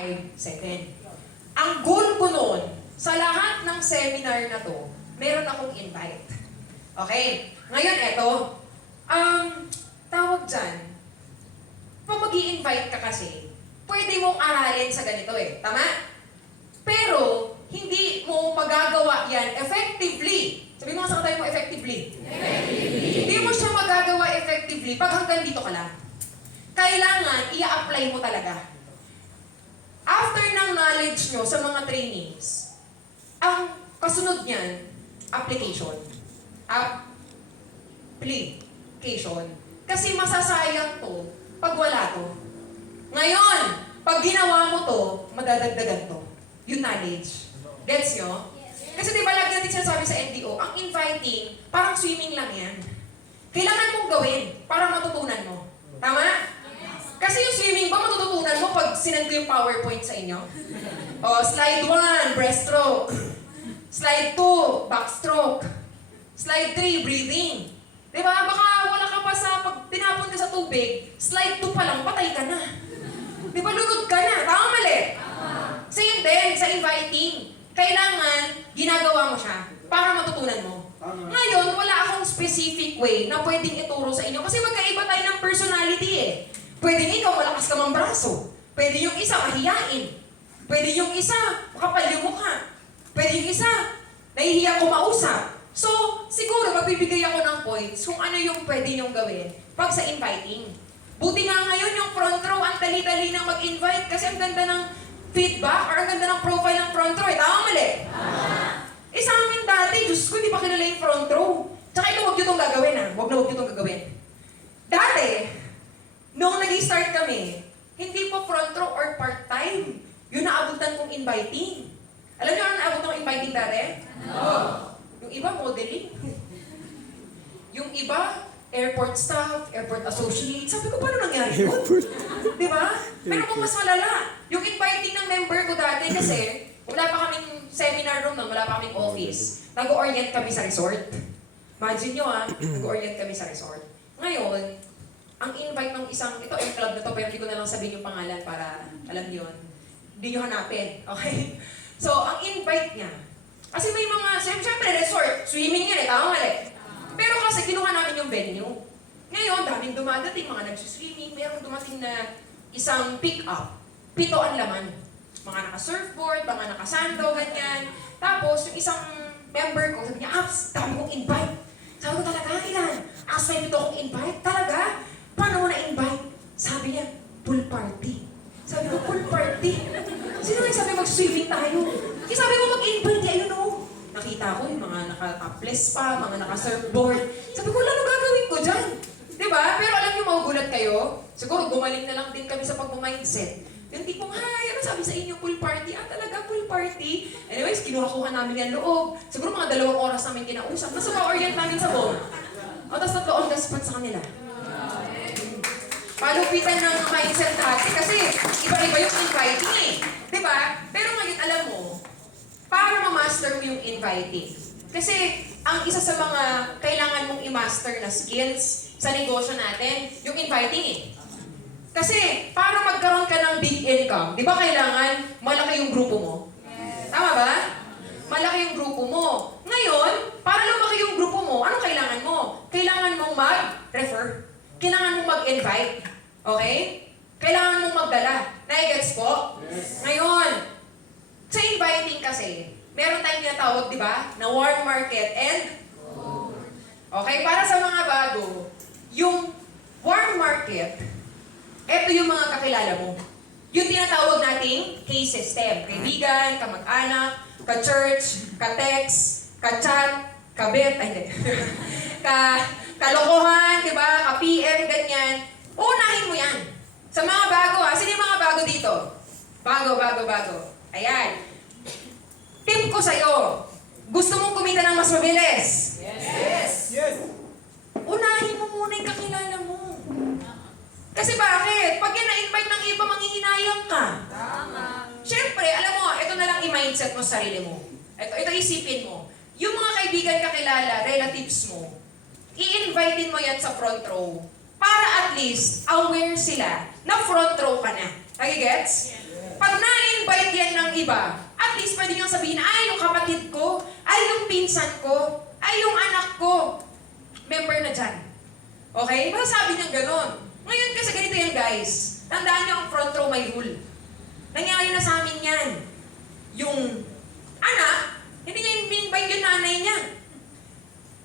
5-7. Ang goal ko noon, sa lahat ng seminar na to, meron akong invite. Okay? Ngayon, eto. Tawag dyan, pag mag-i-invite ka kasi, pwede mong aralin sa ganito eh. Tama? Pero, hindi mo magagawa yan effectively. Sabi mo nga sa katay mo, effectively. Hindi mo siya magagawa effectively pag hanggang dito ka lang. Kailangan, i-apply mo talaga. After ng knowledge nyo sa mga trainings, ang kasunod niyan, application. Application. Kasi masasayang to pag wala to. Ngayon, pag ginawa mo to, madadagdagan to. Yung knowledge. Gets nyo? Kasi di ba lagi natin sinasabi sa NDO, ang inviting, parang swimming lang yan. Kailangan mong gawin para matutunan mo. Tama? Kasi yung swimming ba matututunan mo pag sinend ko yung PowerPoint sa inyo? O, slide 1, breaststroke. Slide 2, backstroke. Slide 3, breathing. Diba? Baka wala ka pa sa, pag tinapon ka sa tubig, slide 2 pa lang, patay ka na. Diba? Lunod ka na. Tama mali? Same din sa inviting. Kailangan, ginagawa mo siya para matutunan mo. Ngayon, wala akong specific way na pwedeng ituro sa inyo. Kasi magkaiba tayo ng personality eh. Pwedeng ikaw malakas ka mang braso. Pwede yung isa mahiyain. Pwede yung isa makapal yung mukha. Pwede yung isa nahihiya kumausap. So, siguro magbibigay ako ng points kung ano yung pwede nyong gawin pag sa inviting. Buti nga ngayon yung front row, ang dali-dali na mag-invite kasi ang ganda ng feedback or ang ganda ng profile ng front row. Tama mali? Eh sa amin dati, Diyos ko, hindi pa kilala yung front row. Tsaka ito, huwag nyo itong gagawin ha. Huwag nyo itong gagawin. Dati, noong nag-start kami, hindi po front row or part-time. Yung naabutan kong inviting. Alam nyo ano naabutan kong inviting dati? Yung iba, modeling. Yung iba, airport staff, airport associate. Sabi ko, paano nangyari yun? Diba? Pero kung mas malala, yung inviting ng member ko dati kasi, wala pa kaming seminar room nun, wala pa kaming office. Nag-orient kami sa resort. Imagine nyo nag-orient kami sa resort. Ngayon, ang invite ng isang, ito yung club na to, pero hindi ko na lang sabihin yung pangalan para alam niyo yun. Hindi nyo hanapin. Okay? So, ang invite niya, kasi may mga, siyempre resort, swimming yan tama mali. Pero kasi kinuha namin yung venue. Ngayon, daming dumadating, mga nagsuswimming, mayroong dumating na isang pick-up. 7 ang laman. Mga naka-surfboard, mga naka-sando, ganyan. Tapos, yung isang member ko, sabi niya, Abs, dami kong invite. Sabi ko talaga, ilan? As may 7 akong invite? Talaga? Paano mo na-invite? Sabi niya, pool party. Sabi ko, pool party? Sino yung sabi mag-swimming tayo? Kasi sabi ko, mag-invite, ayun o. Nakita ko yung mga naka-topless pa, mga naka-surfboard. Sabi ko, ano gagawin ko dyan? Diba? Pero alam niyo, magugulat kayo. Siguro, gumaling na lang din kami sa pag-mindset. Yung tipong, hi, ano sabi sa inyo, pool party? Ah, talaga, pool party? Anyways, kinuha-kuha namin yung loob. Siguro mga 2 oras namin kinausap. Nasa pa-orient namin sa boat. O, tapos 3 on the spot sa kanila. Palupitan ng mindset natin kasi iba-iba yung inviting eh. Diba? Pero ngayon, alam mo, para ma-master mo yung inviting. Kasi ang isa sa mga kailangan mong i-master na skills sa negosyo natin, yung inviting eh. Kasi para magkaroon ka ng big income, di ba kailangan malaki yung grupo mo? Tama ba? Malaki yung grupo mo. Ngayon, para lumaki yung grupo mo, anong kailangan mo? Kailangan mong mag-refer. Kailangan mong mag-invite. Okay? Kailangan mong magdala. Naigets po? Yes. Ngayon, sa inviting kasi, meron tayong tinatawag, di ba? Na warm market and cold. Okay? Para sa mga bago, yung warm market, eto yung mga kakilala mo. Yung tinatawag nating case system. Kaibigan, kamag-anak, ka-church, ka-text, ka-chat, ka-bet, ay hindi. Kalokohan, di ba? Ka-PM, ganyan. Unahin mo yan. Sa mga bago sino yung mga bago dito? Bago. Ayan. Tip ko sa'yo, gusto mong kumita ng mas mabilis? Yes. Unahin mo muna yung kakilala mo. Kasi bakit? Pag yan na-invite ng iba, manghihinayang ka. Tama. Siyempre, alam mo, ito na lang i-mindset mo sa sarili mo. Ito isipin mo. Yung mga kaibigan kakilala, relatives mo, i-invitein mo yan sa front row para at least aware sila na front row ka na. Nagigets? Pag rin ng iba, at least pwede nyo sabihin, ay, yung kapatid ko, ay, yung pinsan ko, ay, yung anak ko, member na dyan. Okay? Masasabi nyo gano'n. Ngayon kasi ganito yan, guys. Tandaan nyo ang front row may rule. Nangyari na sa amin yan. Yung anak, hindi niya in-invite yung nanay niya.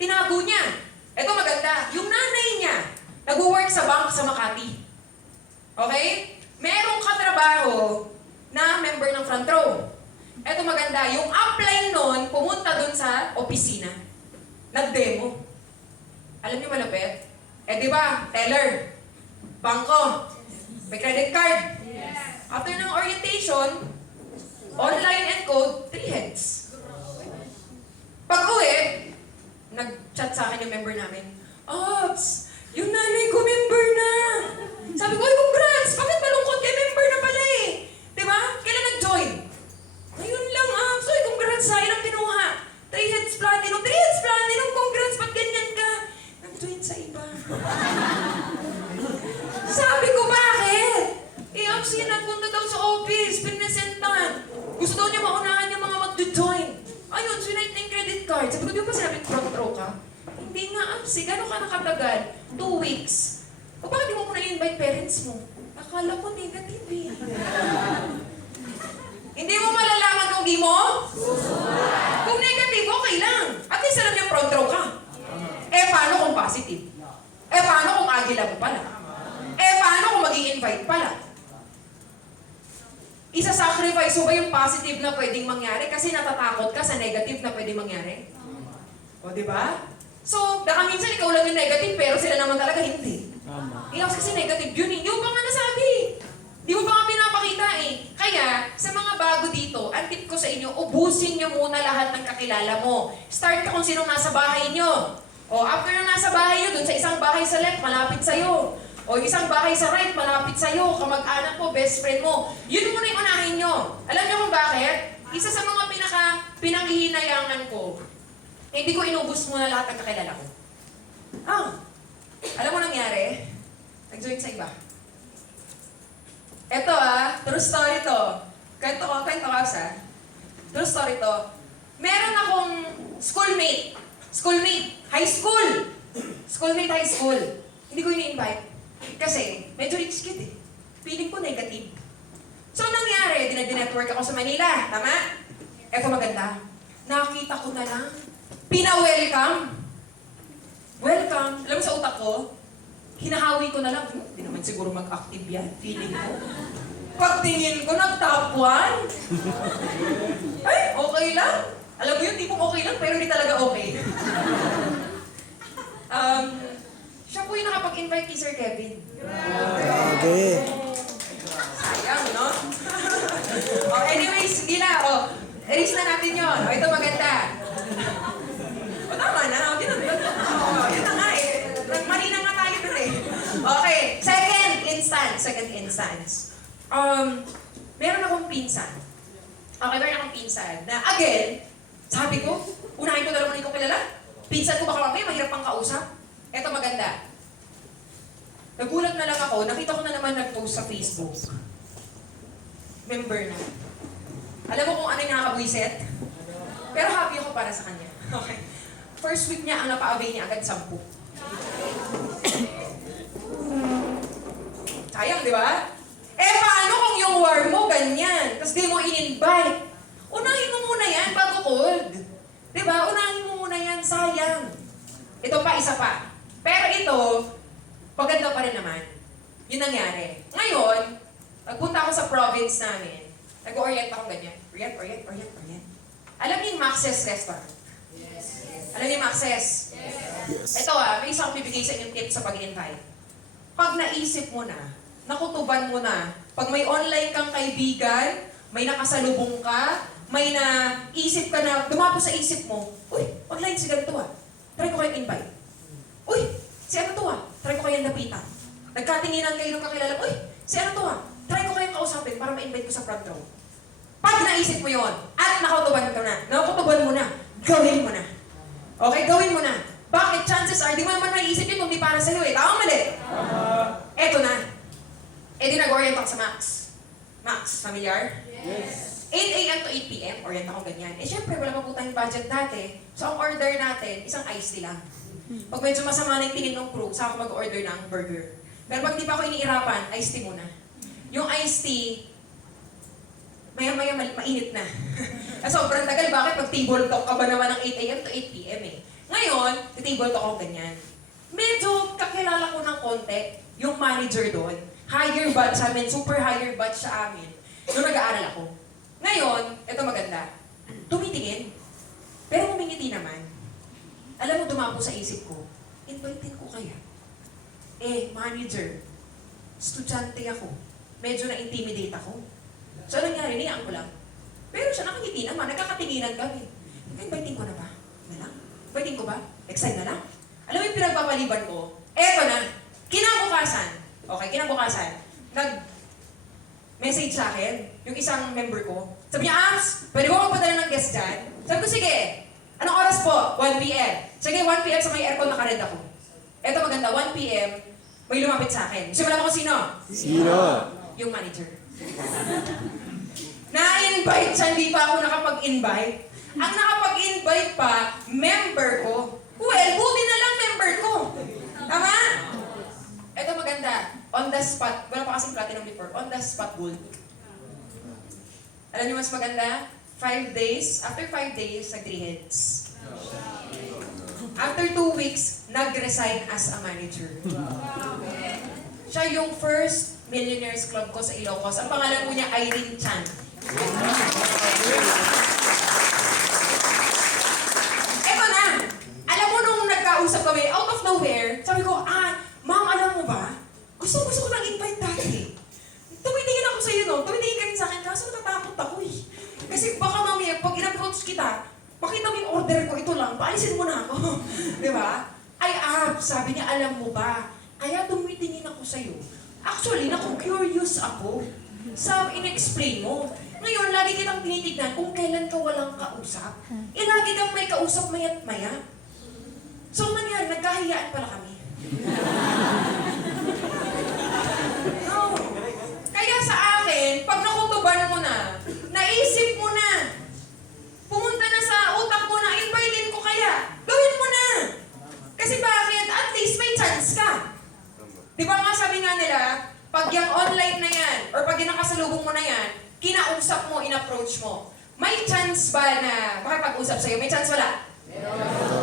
Tinago niya. Ito maganda. Yung nanay niya, nag-work sa bank sa Makati. Okay? Merong katrabaho na member ng front row. Ito maganda. Yung upline nun, pumunta dun sa opisina. Nag-demo. Alam niyo malapit? Di ba? Teller. Bangko. May credit card. After ng orientation, online and code, 3 heads. Pag-uwi, nag-chat sa akin yung member namin, Ops, yung nanay ko member na. Sabi ko, congrats! Bakit malungkot kay member na pala eh? Diba? Kailan nag-join? Ngayon lang, Ops. Oy, congrats sa ilang kinuha. 3 heads platinum. 3 heads platinum, congrats! Ba't ganyan ka? Nag-join sa iba. Sabi ko, bakit? Ops, yun, nagpunta daw sa office, pinasentan. Gusto daw niya maunahan yung mga mag-join. Ayun, swipe na yung credit card. Sabi ko, di ba sinabi front row ka? Hindi nga, Ops, gano'n ka nakatagal? 2 weeks. O bakit di mo muna i-invite parents mo? Akala ko negative eh. Hindi mo malalaman kung di mo? Kung negative, okay lang. At least alam niya front row ka. Paano kung positive? Paano kung agila mo pala? Paano kung mag-i-invite pala? Isa-sacrifice mo ba yung positive na pwedeng mangyari kasi natatakot ka sa negative na pwedeng mangyari? O, di ba? So, baka minsan ikaw lang yung negative pero sila naman talaga hindi. Kasi negative yun, hindi mo pa nga nasabi. Di mo pa nga pinapakita eh. Kaya, sa mga bago dito, ang tip ko sa inyo, ubusin nyo muna lahat ng kakilala mo. Start ka kung sino nasa bahay nyo. O, after na nasa bahay nyo, dun sa isang bahay sa left, malapit sa'yo. O isang bahay sa right, malapit sa'yo, kamag-anak mo, best friend mo. Yun muna yung unahin nyo. Alam nyo kung bakit? Isa sa mga pinanghihinayangan ko, hindi ko inubos muna lahat ng kakilala ko. Alam mo nangyari? Nag-join sa iba. Ito true story to. Kwento ko sa. True story to. Meron akong schoolmate, high school. Schoolmate high school. Hindi ko ini-invite. Kasi, medyo rich kid eh. Feeling ko negative. So, nangyari, dinetwork ako sa Manila. Tama? Eto maganda. Nakita ko na lang. Pina-welcome. Welcome. Alam mo sa utak ko, hinahawi ko na lang. Hindi naman siguro mag-active yan. Feeling ko. Pagtingin ko, nag-top 1. Ay, okay lang. Alam mo yun, tipong okay lang, pero hindi talaga okay. Siya po yung nakapag-invite kay Sir Kevin. Grabe. Sayang, no? Anyways, hindi na. Erase na natin yun. Ito maganda. Tama na. Yun na nga eh. Mali na nga tayo dun eh. Okay. Second instance. Meron akong pinsan. Meron akong pinsan na again, sabi ko, unahin ko na naman ko kilala. Pinsan ko baka mamaya mahirap pang kausap. Eto maganda. Nagulat na lang ako, nakita ko na naman nag-post sa Facebook. Member na. Alam mo kung ano yung nakakabwisit? Pero happy ako para sa kanya. Okay. First week niya, ang napa-avail niya agad 10. Sayang, di ba? Paano kung yung war mo ganyan? Tapos di mo in-invite? Unahin mo muna yan bago cold. Di ba? Unahin mo muna yan, sayang. Ito pa, isa pa. Pero ito, maganda pa rin naman. Yun nangyari. Ngayon, nagpunta ako sa province namin. Nag-orient ako ganyan. Orient. Alam niyo yung Max's restaurant? Yes. Alam niyo yung Max's? Yes. Ito may isang bibigay sa inyong tip sa pag-invite. Pag naisip mo na, nakutuban mo na, pag may online kang kaibigan, may nakasalubong ka, may naisip ka na, dumapo sa isip mo, uy, online si ganito try ko kayong invite. Uy, si ano to try ko kayong lapitan. Nagkatinginan kayo ng kakilala, uy, si ano to try ko kayong kausapin para ma-invite ko sa front row. Pag naisip mo yon at nakutuban mo na, gawin mo na. Okay, gawin mo na. Bakit? Chances are, di mo naman maiisip yun kung di para sa'yo eh. Tama mali? Eto na. Di nag-orient ako sa Max. Max, familiar? 8 a.m. to 8 p.m. Orient ako ganyan. Eh syempre, wala pa po tayong budget dati. So ang order natin, isang iced tea lang. Pag medyo masama na yung tingin ng crew, saka ako mag-order ng burger. Pero pag di pa ako iniirapan, iced tea muna. Yung iced tea, maya-maya mainit na. Sobrang tagal, bakit pag table talk ka ba naman ng 8 a.m. to 8 p.m. eh? Ngayon, table talk ako ganyan. Medyo kakilala ko ng konti yung manager doon. Higher batch sa amin, super higher batch sa amin. Nung nag-aaral ako. Ngayon, ito maganda. Tumitingin. Pero humingiti naman. Alam mo, dumapo sa isip ko, invitin ko kaya. Eh, manager, estudyante ako. Medyo na-intimidate ako. So, anong nangyari? Niyaan ko lang. Pero siya nakangiti naman, nagkakatinginan kami. Invitin ko na ba? Na lang? Invitin ko ba? Next time na lang? Alam mo yung pinagpapaliban ko? Eto na. Kinabukasan. Okay, kinabukasan. Nag-message sa akin, yung isang member ko. Sabi niya, Ams, pwede mo magpadala ng guest dyan? Sabi ko, sige. Anong oras po? 1 p.m. Sige, 1 p.m. sa may aircon naka-red ako. Eto maganda, 1 p.m. may lumapit sa akin. Gusto mo alam ko sino? Sino? Yung manager. Na-invite siya, hindi pa ako nakapag-invite. Ang nakapag-invite pa, member ko. Well, buti na lang member ko. Tama? Ito maganda. On the spot. Wala pa kasing platinum before. On the spot gold. Alam niyo mas maganda? 5 days. After 5 days, nag-3 heads. After 2 weeks, nag-resign as a manager. Siya yung first Millionaires Club ko sa Ilocos. Ang pangalan po niya, Irene Chan. Eto na! Alam mo nung nagkausap kami, out of nowhere, sabi ko, ma'am, alam mo ba? Gusto ko nang invite dati. Tumitingin ako sa iyo, no? Tumitingin ka rin sa akin, kaso natatakot ako eh. Kasi baka mamaya, pag in-approach kita, makita mo yung order ko, ito lang, paalisin mo na ako. Di ba? Sabi niya, alam mo ba? Kaya tumitingin ako sa iyo. Actually, naku-curious ako sa in-explain mo. Ngayon, lagi kitang tinitignan kung kailan ka walang kausap. Lagi kang may kausap maya't maya. So, nangyari, nagkahiyaan pala kami. No. Kaya sa akin, pag nakutuban mo na, naisip mo na, pumunta na sa utak mo na, invitin ko kaya, gawin mo na. Kasi bakit? At least may chance ka. Di ba nga sabi nga nila, pag yung online na yan, or pag yung nakasalubong mo na yan, kinausap mo, in-approach mo, may chance ba na makipag-usap sa'yo? May chance wala?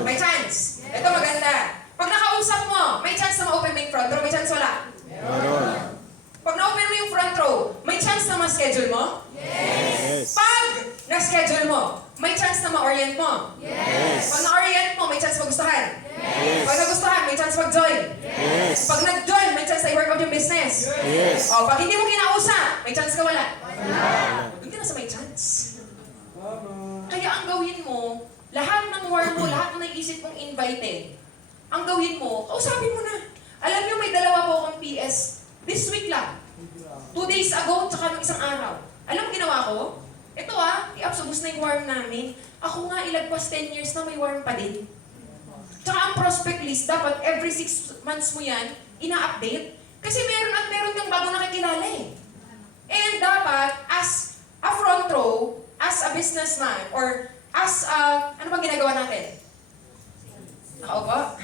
May chance. Ito maganda. Pag nakausap mo, may chance na ma-open mo yung front row, may chance wala? Meron. Pag na-open mo yung front row, may chance na ma-schedule mo? Yes. Pag na-schedule mo, may chance na ma-orient mo? Yes. Pag na-orient mo, may chance magustuhan? Yes. Pag nagustuhan, may chance mag-join? Yes. Pag nag-join, may chance na i-work out yung business? Yes. O, pag hindi mo kinausap, may chance ka wala? Wala. Doon ka na sa may chance. Kaya ang gawin mo, lahat ng word mo, lahat ng naisip mong invited, ang gawin mo, kausapin mo na. Alam niyo, may dalawa po akong PS this week lang. 2 days ago, tsaka nung isang araw. Alam mo ginawa ko? Ito i-absobus na yung warm namin. Ako nga, ilagpas 10 years na may warm pa din. Tsaka ang prospect list, dapat every 6 months mo yan, ina-update. Kasi meron at meron kang bago nakikilala eh. And dapat, as a front row, as a businessman, or as a, ano bang ginagawa natin? Nakaupo?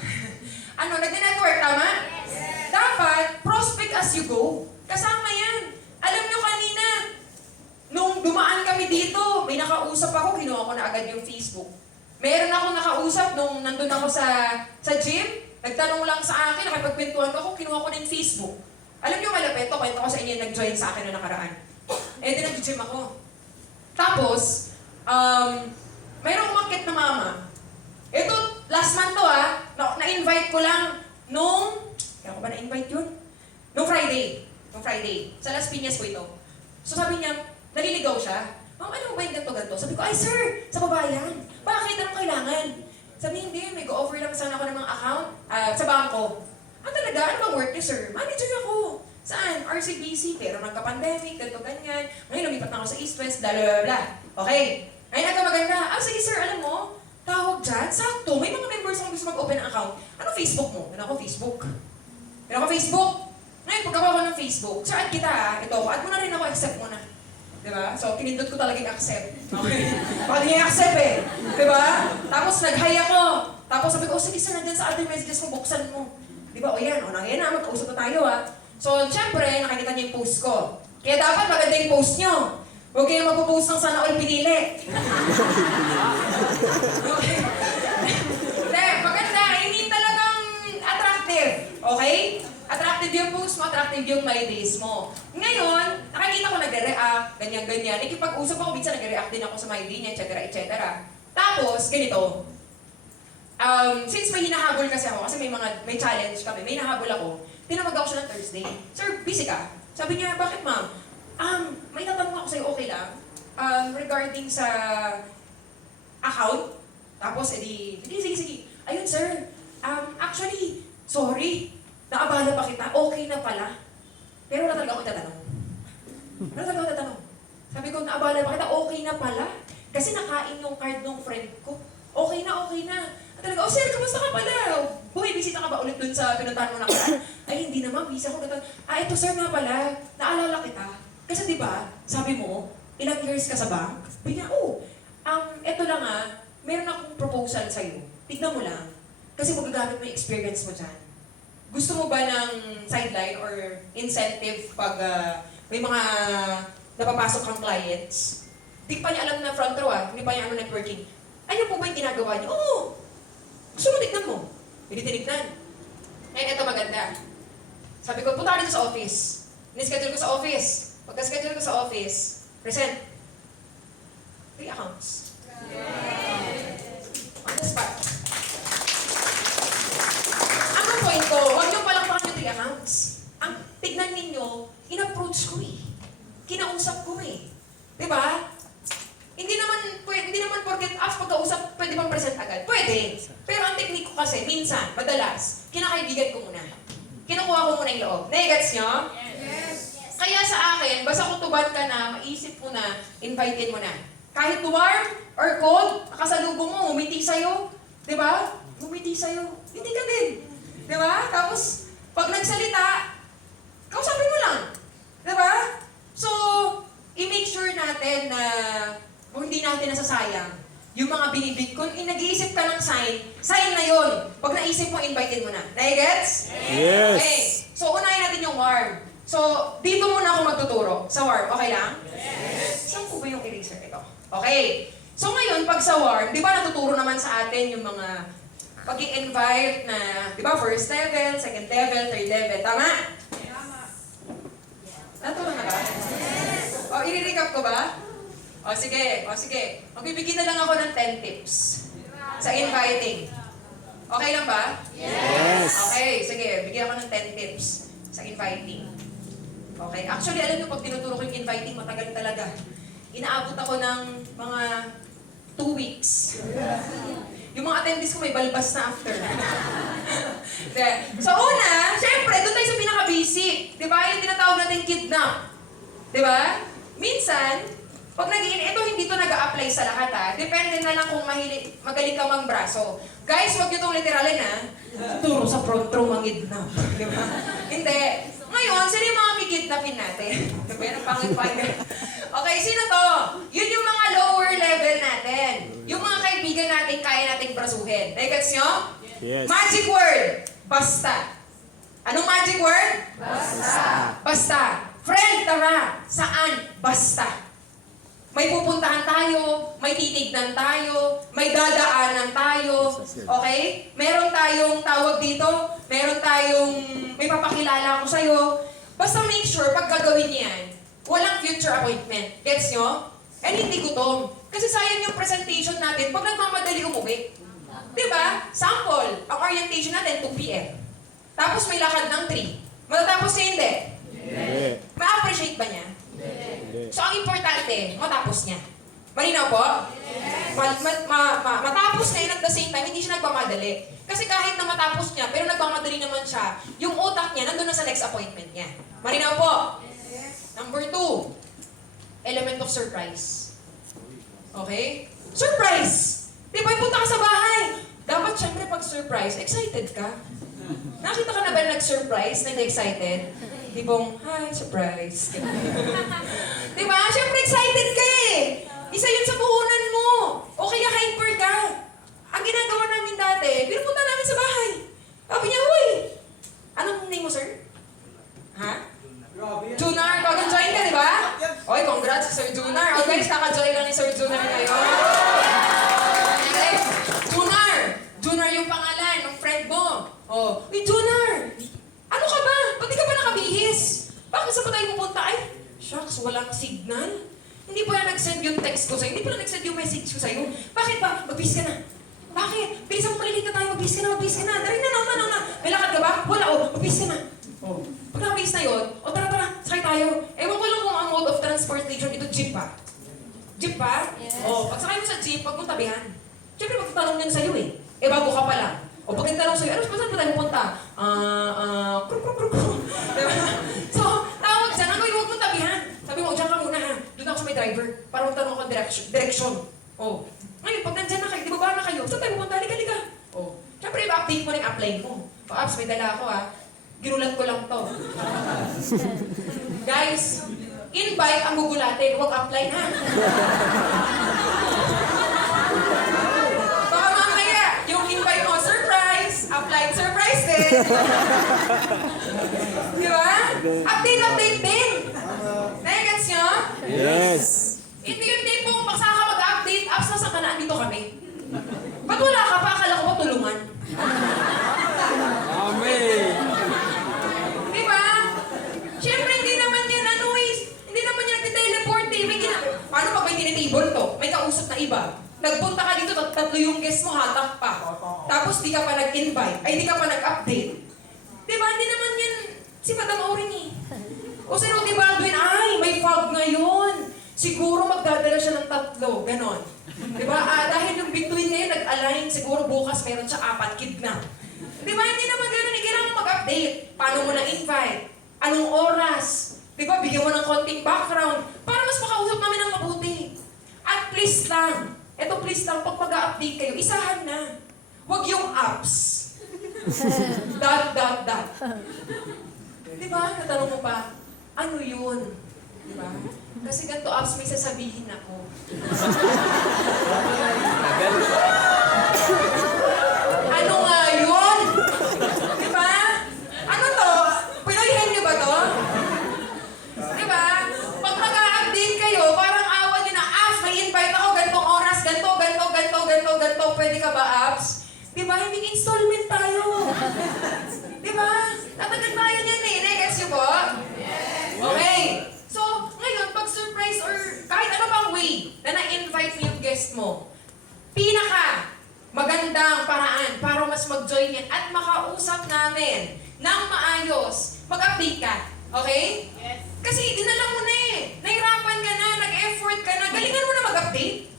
Nag-network, tama? Yes. Dapat, prospect as you go. Kasama yan. Alam nyo kanina, nung dumaan kami dito, may nakausap ako, kinuha ko na agad yung Facebook. Meron ako nakausap nung nandun ako sa gym, nagtanong lang sa akin, nakipagpintuan ko ako, kinuha ko na yung Facebook. Alam nyo malapit, kwento ko sa inyo, nag-join sa akin na nakaraan. Di nag-gym ako. Tapos, mayroong umakit na mama. Ito, last month to na-invite ko lang nung, kaya ko ba na-invite yun? Nung Friday. Sa Las Piñas po ito. So sabi niya, naliligaw siya. Ma'am, ano ba yung ganito-ganito? Sabi ko, ay sir, sa babayan. Bakit? Anong kailangan? Sabi, hindi, may go-over lang sana ako ng mga account sa bangko. Talaga? Ano bang work niyo, sir? Manager ako. Saan? RCBC, pero nagka-pandemic, ganito, ganyan. Ngayon, lumipat na ako sa East-West, blah, blah, blah. Okay. Ngayon, ito maganda. Sige sir, alam mo, tawag dyan, sakto, may mga members akong gusto mag-open ng account. Ano Facebook mo? Meron ako Facebook. Ngayon, pagkawa ko ng Facebook, so add kita ito, add mo na rin ako, accept mo na. Diba? So, kinindot ko talaga yung accept. Okay? Baka di niya accept eh. Diba? Tapos nag-hi ako. Tapos sabi ko, oh, sige sir, nandyan sa other messages mo, buksan mo. Diba? O yan, o nangyayari na, magkausap na tayo ah. So, syempre, nakikita niya yung post ko. Kaya dapat maganda yung post niyo. Huwag kayong magpo-post ng sana all pinili. Okay? Hindi, maganda. I mean talagang attractive. Okay? Attractive yung post mo, attractive yung my days mo. Ngayon, nakikita ko nagre-react, ganyan-ganyan. Ikipag-usap ako, minsan nagre-react din ako sa my day niya, etc. etc. Tapos, ganito. Since may hinahabol kasi ako, kasi may challenge kami, may hinahabol ako, tinawag ako siya ng Thursday. Sir, busy ka? Sabi niya, bakit ma'am? May tatanong ako sa'yo, okay lang? Regarding sa account. Tapos, sige. Ayun, sir. Actually, sorry. Naabala pa kita. Okay na pala. Pero wala talaga ako tatanong. Sabi ko, naabala pa kita. Okay na pala. Kasi nakain yung card ng friend ko. Okay na. At talaga, oh sir, kamusta ka pala? Bumibisita ka ba ulit dun sa pinuntahan mo na ka? Ay, hindi naman. Busy ako. Ito sir nga pala. Naalala kita. Kasi diba, sabi mo, ilang years ka sa bank? Sabi niya, eto lang meron akong proposal sa'yo. Tignan mo lang. Kasi magagamit mo yung experience mo dyan. Gusto mo ba ng sideline or incentive pag may mga napapasok kang clients? Di pa niya alam na front row hindi pa niya networking. Ano po ba yung ginagawa niyo? Oo! Gusto mo tignan mo? Hindi tinignan. Ngayon, ito maganda. Sabi ko, punta ka dito sa office. Ni-schedule ko sa office. Pagka-schedule ko sa office, present. 3 accounts. On the spot. Ang point ko, huwag niyo palakpakan yung 3 accounts. Ang tignan ninyo, in-approach ko eh. Kinausap ko eh. Diba? Hindi naman porket pagkausap, pwede bang present agad? Pwede. Pero ang technique ko kasi, minsan, madalas, kinakaibigan ko muna. Kinukuha ko muna yung loob. Nagets nyo? Yes. Kaya sa akin, basta kutubad ka na, maisip mo na, invite-in mo na. Kahit warm or cold, nakasalubong mo, umiti sa'yo. Diba? Umiti sa'yo. Hindi ka din. Diba? Tapos, pag nagsalita, kausapin mo lang. Diba? So, i-make sure natin na kung hindi natin nasasayang yung mga binibig. Kung nag-iisip ka ng sign na yun. Pag naisip mo, invite mo na. Nai-gets? Yes. Okay. So, unahin natin yung warm. So, dito muna ako magtuturo. Sa warm, okay lang? Yes. Saan po ba yung eraser ito? Okay. So, ngayon, pag sa warm, di ba natuturo naman sa atin yung mga pag-i-invite na, di ba, first level, second level, third level. Tama? Tama. Naturo na ba? Yes. O, i-recap ko ba? O, sige. Magbibigyan na lang ako ng 10 tips sa inviting. Okay lang ba? Yes. Okay, sige. Bigyan ako ng 10 tips sa inviting. Okay. Actually, alam niyo, pag tinuturo ko yung inviting, matagal talaga. Inaabot ako ng mga 2 weeks. Yung mga attendees ko may balbas na after. So, una, syempre, doon tayo sa pinaka-basic. Di ba? Yung tinatawag natin kidnap. Di ba? Minsan, pag ito hindi to nag-a-apply sa lahat Depende na lang kung magaling ka mang-braso. Guys, wag nyo itong literalin Turo sa front row mangidnap. Di ba? Hindi. Ngayon, sino yung mga kikidnapin natin? Diba yan ang pangit-pangit? Okay, sino to? Yun yung mga lower level natin. Yung mga kaibigan natin, kaya nating brasuhin. Nagets nyo? Yes. Magic word. Basta. Anong magic word? Basta. Friend, tara. Saan? Basta. May pupuntahan tayo, may titignan tayo, may dadaanan tayo, okay? Meron tayong tawag dito, may papakilala ako sa'yo. Basta make sure, pag gagawin yan, walang future appointment. Gets nyo? And hindi gutom. Kasi sayang yung presentation natin pag nagmamadali umuwi. Diba? Sample, ang orientation natin, 2 p.m. Tapos may lakad ng 3. Matatapos niya hindi? Hindi. Ma-appreciate ba niya? Hindi. So, ang importante, matapos niya. Malinaw po? Yes. Matapos niya and at the same time, hindi siya nagmamadali. Kasi kahit na matapos niya, pero nagmamadali naman siya, yung utak niya, nandun na sa next appointment niya. Malinaw po? Yes. Number 2, element of surprise. Okay? Surprise! Di ba, punta ka sa bahay. Dapat syempre pag surprise, excited ka. Nakita ka na ba nag-surprise, na excited? Tipong, hi, surprise. Di ba? Siyempre excited ka eh. Isa yun sa puhunan mo. O kaya hyper ka. Ang ginagawa namin dati, pinupunta namin sa bahay. Sabi niya, "Uy, anong name mo, sir?" Ha? Junar, bagong join ka, di ba? Oy, congrats sa Sir Junar. O guys, kaka-join lang ni Sir Junar ngayon. Okay? Junar yung pangalan ng friend mo. Oh, uy, Junar! Ano ka ba? Ba't di ka pa nakabihis? Bakit saan pa tayo pupunta? Ay, shucks, walang signal. Hindi pa na nag-send yung text ko sa'yo. Hindi pa na nag-send yung message ko sa'yo. Bakit ba? Magbihis ka na. Bakit? Bilisan mo malilita tayo. Magbihis ka na. Dari na. May lakad ka ba? Wala, magbihis ka na. Oh. Pag nakabihis na yun, tara, sakay tayo. Ewan ko lang kung ang mode of transportation ito, jeep pa. Jeep pa? Yes. Oh, pag sakay mo sa jeep, wag mong tabihan. Siyempre, magtatanong yan sa'yo eh. Bago ka pa lang. O pag nagtanong sa'yo, saan ba tayo pupunta? Diba? So, tawag dyan, ang gawin, huwag mong tabihan. Sabi mo, dyan ka muna ha. Doon ako sa may driver para magtanong ako direction. Oh. Ngayon, pag nandyan na kayo, di ba ba na kayo? Saan tayo pupunta? Liga. Oh. Siyempre, i-update mo na yung upline mo. Apps, may dala ako ha. Ginulat ko lang to. Guys, invite ang gugulatin, huwag upline ha. Baka mamaya, yung invite mo, surprise! Upline, surprise din! Di ba? Update din! Nagets nyo? Yes. Hindi yung tipong magsaka ka mag-update, apps na sa kanaan dito kami. Ba't wala ka pa? Akala ko ba tulungan? Amen. Di ba? Siyempre, hindi naman yan hindi naman yan nagtiteleport eh. Paano pag may tinitable to? May kausap na iba. Nagpunta ka dito, tatlo yung guest mo, hatak pa. Tapos di ka pa nag-invite, ay di ka pa nag-update. Di ba? Hindi naman yan si Madam Auring eh. O si Rudy Baldwin, ay, may fog ngayon. Siguro magdadala siya ng tatlo, ganon. Di ba? Dahil yung between ngayon nag-align, siguro bukas meron siya 4 kidnap. Di ba? Hindi naman gano'n. Kailangan mo mag-update. Paano mo na-invite? Anong oras? Di ba? Bigyan mo ng konting background para mas makausap namin ng mabuti. At please lang, please lang, pag mag-update kayo, isahan na. Huwag yung apps. Dot. Di ba? Natanong mo pa, ano yun? Di ba? Kasi ganito apps may sasabihin ako. Ano nga yun? Di ba? Ano to? Pinoyhen niyo ba to? Di ba? Pag mag-a-update kayo, parang awan niyo na, apps, may invite ako, gantong oras, ganto. Pwede ka ba, apps? Di ba? Hindi installment tayo. Di ba? Tatagal tayo niyan eh. Negets niyo po? Okay. So, ngayon, pag surprise or kahit ano pang way na na-invite mo yung guest mo, magandang paraan para mas mag-join yan at makausap namin ng maayos, mag-update ka. Okay? Yes. Kasi dinala mo na eh. Nahirapan ka na, nag-effort ka na, galingan mo na mag-update.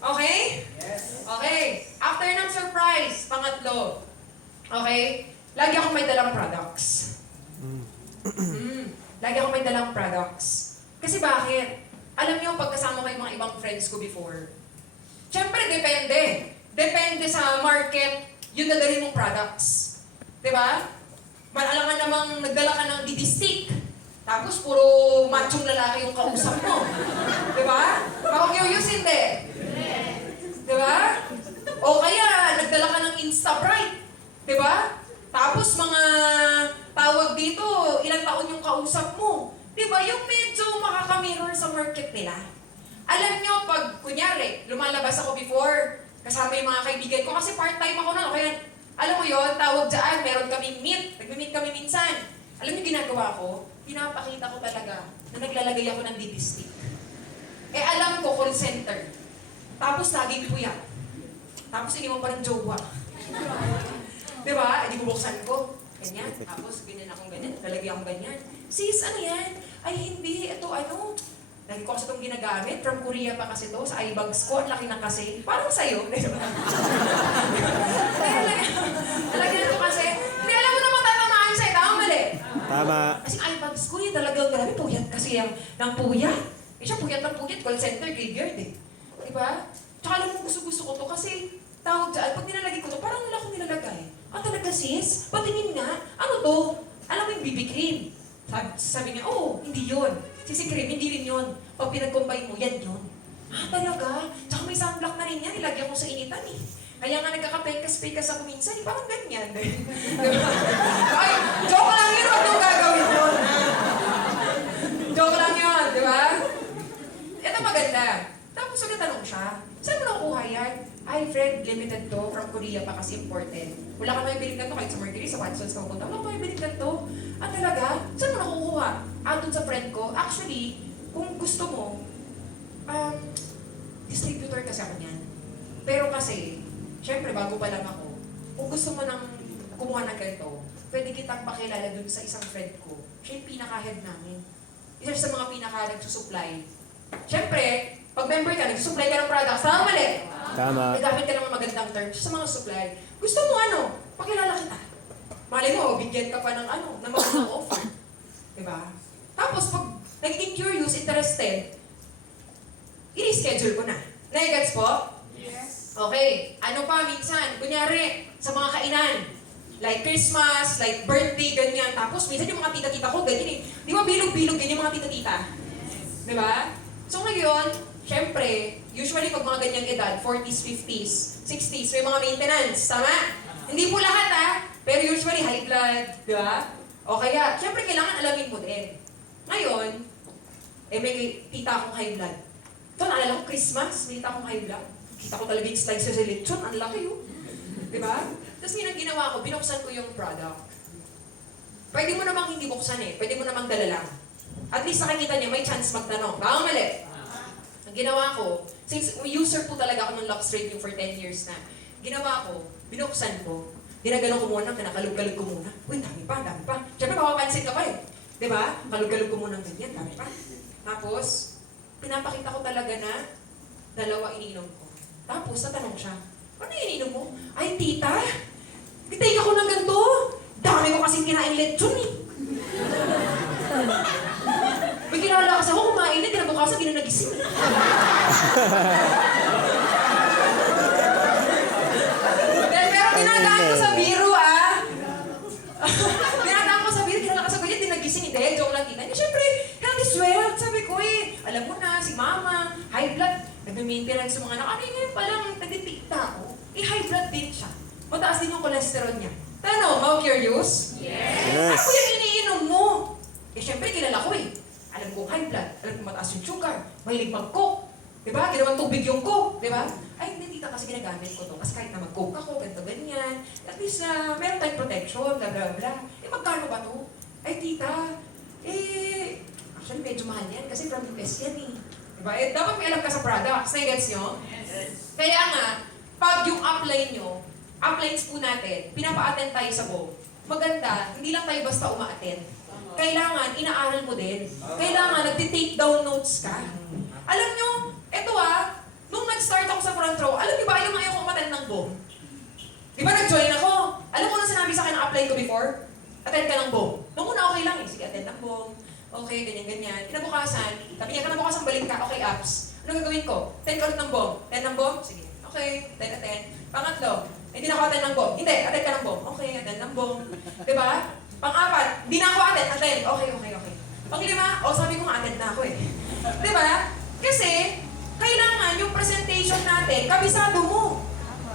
Okay? Yes. Okay. After ng surprise, pangatlo. Okay? Lagi akong may dalang products. Lagi akong may dalang products. Kasi bakit? Alam niyo, pagkasama ko yung mga ibang friends ko before, siyempre, depende. Depende sa market, yung dadali mong products. Diba? Alam nga namang nagdala ka ng DD stick. Tapos, puro machong lalaki yung kausap mo. Diba? Makukyuyos, hindi. Diba? O kaya, nagdala ka ng Instabrite. Diba? Tapos, mga tawag dito, ilang taon yung kausap mo. Diba? Yung medyo makakamirror sa market nila. Alam nyo, pag, kunyari, lumalabas ako before, kasama yung mga kaibigan ko, kasi part-time ako na, kaya, alam mo yon, tawag dyan, meron kaming meet, nagme-meet kami minsan. Alam niyo ginagawa ko? Pinapakita ko talaga na naglalagay ako ng DD stick. Alam ko, call center. Tapos laging puyat. Tapos iniwan pa ng jowa. Diba? Di bubuksan ko. Ganyan. Tapos ganyan akong ganyan. Lalagyan akong ganyan. Sis, ano yan? Ay, hindi. Ito ano? Lagi ko kasi itong ginagamit. From Korea pa kasi to. Sa eyebags ko. Ang laki na kasi. Parang sa'yo. Lalagyan ko kasi. Hindi, alam mo naman tatamaan sa'yo. Tama, mali. Tama. Kasi eyebags ko yun talagang grabe. Puyat kasi yung ng puyat. Siya puyat ng puyat. Call center, graveyard eh. Diba? Tsaka alam mo, gusto ko to kasi tawag dyan. Pag nilalagay ko to, parang wala akong nilalagay. Talaga sis? Patingin nga. Ano to? Alam mo yung BB cream. Sabi niya, hindi yun. Si cream, hindi rin yun. Pag pinag-combine mo, yan yun. Ah, talaga? Tsaka may sunblock na rin yan, nilagyan ko sa initan eh. Kaya nga nagkakapekas-pekas ako minsan, parang ganyan. Diba? Ay, joke lang yun, huwag nung gagawin yun. Joke lang yun, di ba? Ito maganda. Tapos nagtatanong siya, saan mo nakukuha yan? Ay, Fred, limited to. From Korea pa kasi imported. Wala ka may bilig na to kahit sa Mercury, sa Watson's ka pupunta. Wala ka may bilig na to. Ah, talaga? Saan mo nakukuha? Ah, dun sa friend ko. Actually, kung gusto mo, distributor kasi ako niyan. Pero kasi, syempre, bago pa lang ako, kung gusto mo nang kumuha ng ganito, pwede kitang pakilala dun sa isang friend ko. Siya yung pinaka-head namin. Isa sa mga pinaka-nagsusupply. Syempre, pag member ka, nagsusupply ka ng products, tama mali? Tama. Nagamit ka ng mga magandang terms sa mga supply. Gusto mo ano? Pakilala kita. Malay mo, bigyan ka pa ng ano, ng magandang offer. Diba? Tapos pag naging curious, interested, i-reschedule ko na. Nagets po? Yes. Okay. Ano pa minsan? Kunyari, sa mga kainan. Like Christmas, like birthday, ganyan. Tapos minsan yung mga tita-tita ko, ganyan eh. Di ba bilog-bilog ganyan yung mga tita-tita? Di ba? So ngayon, syempre, usually pag mga ganyang edad, 40s, 50s, 60s, may mga maintenance. Tama? Hindi po lahat pero usually high blood. Di ba? O kaya, syempre kailangan alamin mo din. Ngayon, may tita akong high blood. Ito, naalala ko, Christmas, may tita akong high blood. Kita ko talaga yung slices sa lechon, ang laki yun. Di ba? Tapos yun ang ginawa ko, binuksan ko yung product. Pwede mo namang hindi buksan eh. Pwede mo namang dala lang. At least nakikita niya, may chance magtanong. Baka mali. Ang ginawa ko, since user po talaga ako ng Lux Radio for 10 years na, ginawa ko, binuksan ko, ginagano ko muna, kinakalog-kalog ko muna. Uy, dami pa, dami pa. Siyempre, mapapansin ka pa eh. Di ba? Kalog-kalog ko muna ng ganyan, dami pa. Tapos, pinapakita ko talaga na dalawa iniinom ko. Tapos, natanong siya, ano yung iniinom mo? Ay, tita, take ako ng ganito. Dami ko kasing kinain lechon eh. May kilala kasi ako kumain na, kinabukasan, di na nagising. Pero dinadaan ko sa biro dinadaan ko sa biro, kilala ka sa ganyan, di nagising. Hindi, joke lang tita. Siyempre, healthy sweat, sabi ko eh. Alam mo na, si mama, high blood, nag-maintenance sa mga anak. Ano ngayon palang nagtitikta ako? High blood din siya. Mataas din yung cholesterol niya. Tanong, how curious? Yes. Ako yung iniinom mo. Siyempre, kilala ko eh. Alam kong high blood, alam kong mataas yung sugar, mahilig mag-coke. Diba? Ginawang tubig yung coke. Diba? Ay, hindi tita kasi ginagamit ko to. Kasi kahit na mag-coke ako, ganito, ganyan. At least, meron tayong protection, bla bla bla. Magkano ba to? Ay, tita, actually medyo mahal yan kasi from US yan eh. Diba? Dapat may alam ka sa products. Na-gets nyo? Yes. Kaya nga, pag yung upline nyo, uplines po natin, pinapa-attend tayo sa BOM. Maganda, hindi lang tayo basta uma-attend. Kailangan, inaaral mo din. Kailangan, nagti-take down notes ka. Alam nyo, eto nung nag-start ako sa front row, alam nyo ba yung ayaw kong umattend ng BOM? Di ba nag-join ako? Alam mo na sinabi sa akin na apply ko before? Attend ka ng BOM. Nung una okay lang eh, sige, attend ng BOM. Okay, ganyan-ganyan. Kinabukasan, sabi niya, kinabukasan balik ka, okay, apps. Ano gagawin ko? Attend ka ulit ng BOM. Attend ng BOM? Sige. Okay, attend. Pangatlo, hindi na ako attend ng BOM. Hindi, attend ka ng BOM. Okay, attend ng BOM. Diba? Pang-apat, hindi na ako attend. Attend. Okay. Pang-lima, sabi ko nga attend na ako eh. Diba? Kasi, kailangan yung presentation natin, kabisado mo.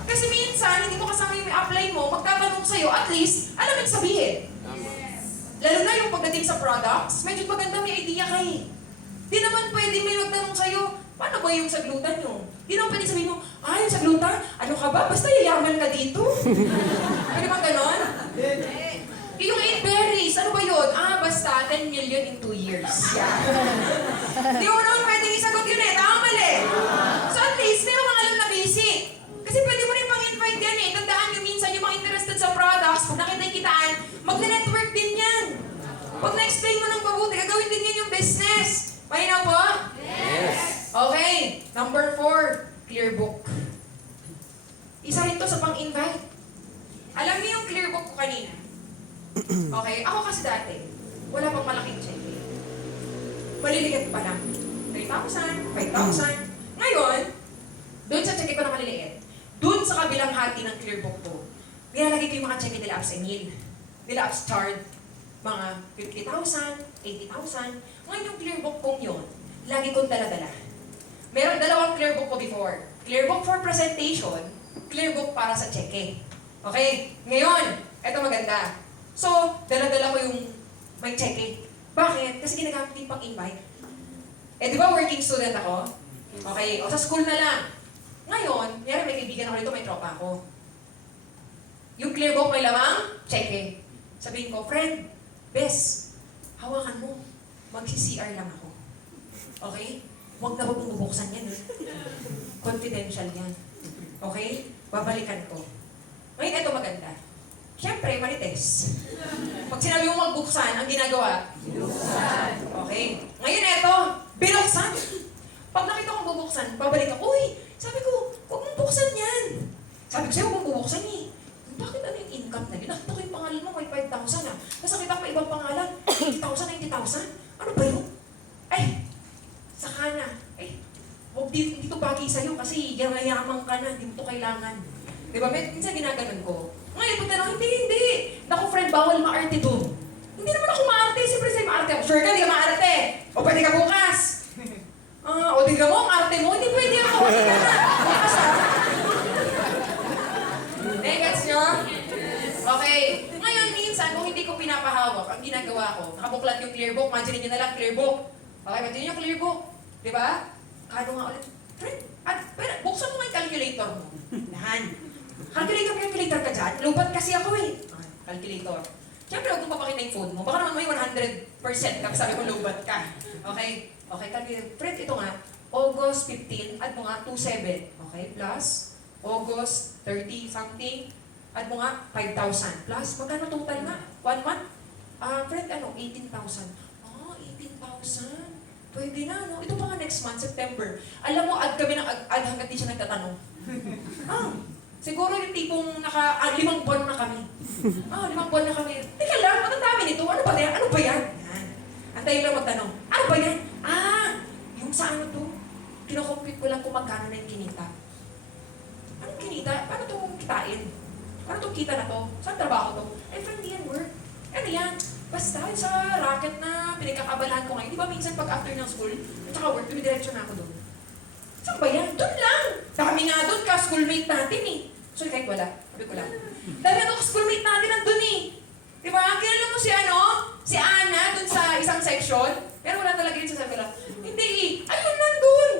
Kasi minsan, hindi mo kasama yung apply mo, magtatanong sa'yo, at least, alam mo sabihin. Lalo na yung pagdating sa products, medyo maganda may idea ka eh. Di naman pwede may magtanong sa'yo, paano ba yung saglutan nyo? Di naman pwede sabihin mo, yung saglutan? Ano ka ba? Basta yayaman ka dito. Pwede ba ganon? Yung 8 berries, ano ba yun? Basta 10 million in 2 years. Yeah. Di mo naman pwede isagot yun eh. Tama mali. So at least, meron kang alam na basic. Kasi pwede mo rin pang-invite yan eh. Tandaan nyo minsan yung mga interested sa products, pag nakita yung kitaan, magne-network din yan. Pag na-explain mo ng mabuti, gagawin din yan yung business. Malinaw po? Yes. Okay. Number 4, clear book. Isa rin to sa pang-invite. Alam niyo yung clear book ko kanina? Okay, ako kasi dati, wala pang malaking check. Maliliit pa lang. 3,000, 5,000. Ngayon, doon sa check ko na maliliit, doon sa kabilang hati ng clear book ko, nilalagay ko yung mga check nila Apps Emil, nila Apps Chard, mga 50,000, 80,000. Ngayon yung clear book kong yun, lagi kong dala-dala. Meron dalawang clear book ko before. Clear book for presentation, clear book para sa cheque. Okay? Ngayon, eto maganda. So, dala-dala ko yung may cheque. Bakit? Kasi ginagamit din pang invite. Eh, di ba working student ako? Okay, o sa school na lang. Ngayon, may kaibigan ako dito, may tropa ako. Yung clear book may lamang, cheque. Sabihin ko, friend, bes, hawakan mo. Magsi-CR lang ako. Okay? Huwag na huwag bubuksan yan. Confidential yan. Okay? Babalikan ko. Ngayon, ito maganda. Siyempre, marites. Pag sinabi mo magbuksan, ang ginagawa? Binuksan. Okay. Ngayon, ito, binuksan. Pag nakita kong bubuksan, babalik ako, uy, sabi ko, huwag mong buksan yan. Sabi ko sa'yo, huwag mong bubuksan eh. Bakit ano yung income na yun? Nakita ko yung pangalan mo, may 5,000 ah. Tapos nakita ko pa ibang pangalan, 80,000, 90,000. Ano ba yun? Ay, saka na. Ay, huwag dito bagay sa'yo kasi yamayamang ka na, hindi mo to kailangan. Diba? Minsan ginaganon ko. Ngayon, pag tanong, hindi. Naku, friend, bawal maarte doon. Hindi naman ako maarte. Siyempre sa'yo maarte ako. Sure ka, hindi ka maarte. O pwede ka bukas. O di ka mo, ang arte mo. Hindi pwede ako. Hindi ka na. Bukas ha. Gets nyo? Okay. Ngayon, minsan, kung hindi ko pinapahawak, ang ginagawa ko, nakabuklat yung clear book. Imagine nyo na lang, clear book. Okay, imagine yung clear book. Diba? Kano nga ulit? Friend, pero buksan mo nga yung calculator mo. Lahan. Calculator ka dyan. Lubat kasi ako eh. Calculator. Siyempre, huwag mong papakita yung phone mo. Baka naman may 100% ka. Sabi ko, lubat ka. Okay? Okay, calculator. Friend, ito nga. August 15, add mo nga 27. Okay, plus August 30 something. Add mo nga 5,000. Plus, magkano total nga? 1 month? Friend, 18,000. 18,000. Pwede na, no? Ito pa nga next month, September. Alam mo, add kami ng add hanggang di siya nagtatanong. Siguro yung tipong 5 buwan na kami. 5 buwan na kami. Teka lang, ang dami nito. Ano ba yan? Ano ba yan? Yan. Antayin lang magtanong. Ano ba yan? Yung sa ano to? Kinocompute ko lang kung magkano na yung kinita. Anong kinita? Paano itong kitain? Paano itong kita na to? Saan trabaho to? Friend, yan work. Ano yan? Basta, sa racket na pinagkakabalahan ko ngayon. Di ba minsan pag after ng school, at saka work, dumidiretso na ako doon. Saan ba yan? Doon lang! Dami nga doon ka, schoolmate natin eh. Sorry, kahit wala. Sabi ko lang. Dami nga schoolmate natin nandun eh. Di ba? Kilala mo si Ana, doon sa isang section. Pero wala talaga yun sa sabi lang. Hindi eh. Ayun, nandun!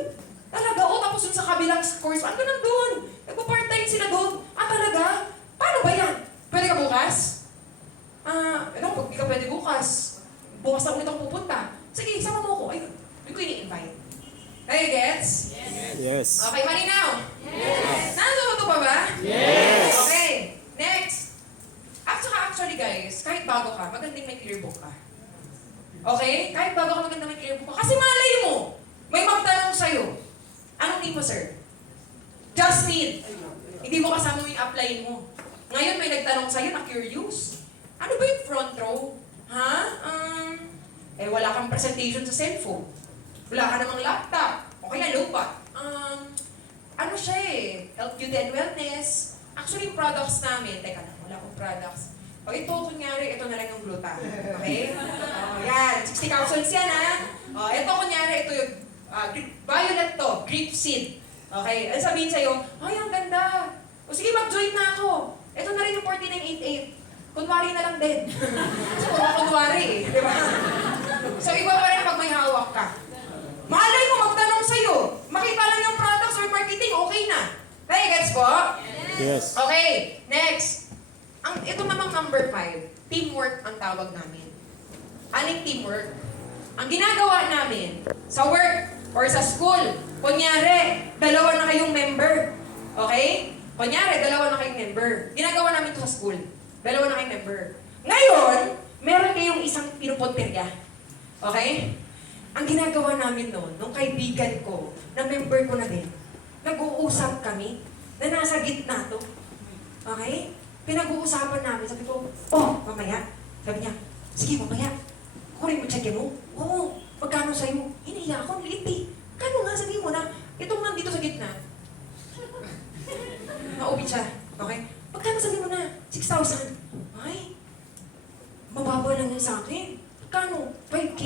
Talaga, tapos dun sa kabilang course, ano nandun? Nagpa-part-time sila doon. Talaga? Paano ba yan? Pwede ka bukas? Pag di ka pwede bukas, bukas na ulit ako pupunta. Sige, sama mo ako. Ayun, hindi ko ini-invite. Hey, gets? Yes. Okay, malinaw? Yes. Nandun pa ba? Yes. Okay, next. Actually guys, kahit bago ka, magandang may clear book ka. Okay? Kahit bago ka, magandang may clear book ka. Kasi malay mo, may magtanong sa'yo. Anong name mo, sir? Justin. Hindi mo kasama yung apply mo. Ngayon may nagtanong sa'yo na curious. Ano ba yung front row? Wala kang presentation sa cellphone. Wala ka namang laptop. O kaya lupa. Ano siya eh? Health, beauty, and wellness. Actually, yung products namin, teka lang, wala akong products. O ito, kunyari, ito na lang yung gluta. Okay? Yan, 60 capsules yan ha. Ito, kunyari, ito yung violet to, grape seed. Okay? Ang sabihin sa'yo, ay, ang ganda. O sige, mag-join na ako. Ito na rin yung 4988. Kunwari na lang din. So, kunwari eh. Di ba? So, iba pa rin pag may hawak ka. Malay mo, magtanong sa'yo. Makita lang yung products or marketing, okay na. Okay, gets po? Yes. Okay, next. Ito namang number 5, teamwork ang tawag namin. Aling teamwork? Ang ginagawa namin sa work or sa school, kunyari, 2 na kayong member. Okay? Kunyari, 2 na kayong member. Ginagawa namin ito sa school. 2 na kayong member. Ngayon, meron kayong isang pinupunterya. Okay? Ang ginagawa namin noon, nung kaibigan ko, na member ko na din, nag-uusap kami na nasa gitna to. Okay? Pinag-uusapan namin. Sabi ko, mamaya. Sabi niya, sige, mamaya. Kunin mo, check mo. Oo, pagkano sa'yo? Hinihiya ako, liit eh. Kano nga, sabihin mo na, itong nandito sa gitna. Maubit siya. Okay? Pagkano sabihin mo na? 6,000. Ay, mababa lang yan sa akin. Pagkano? 5K.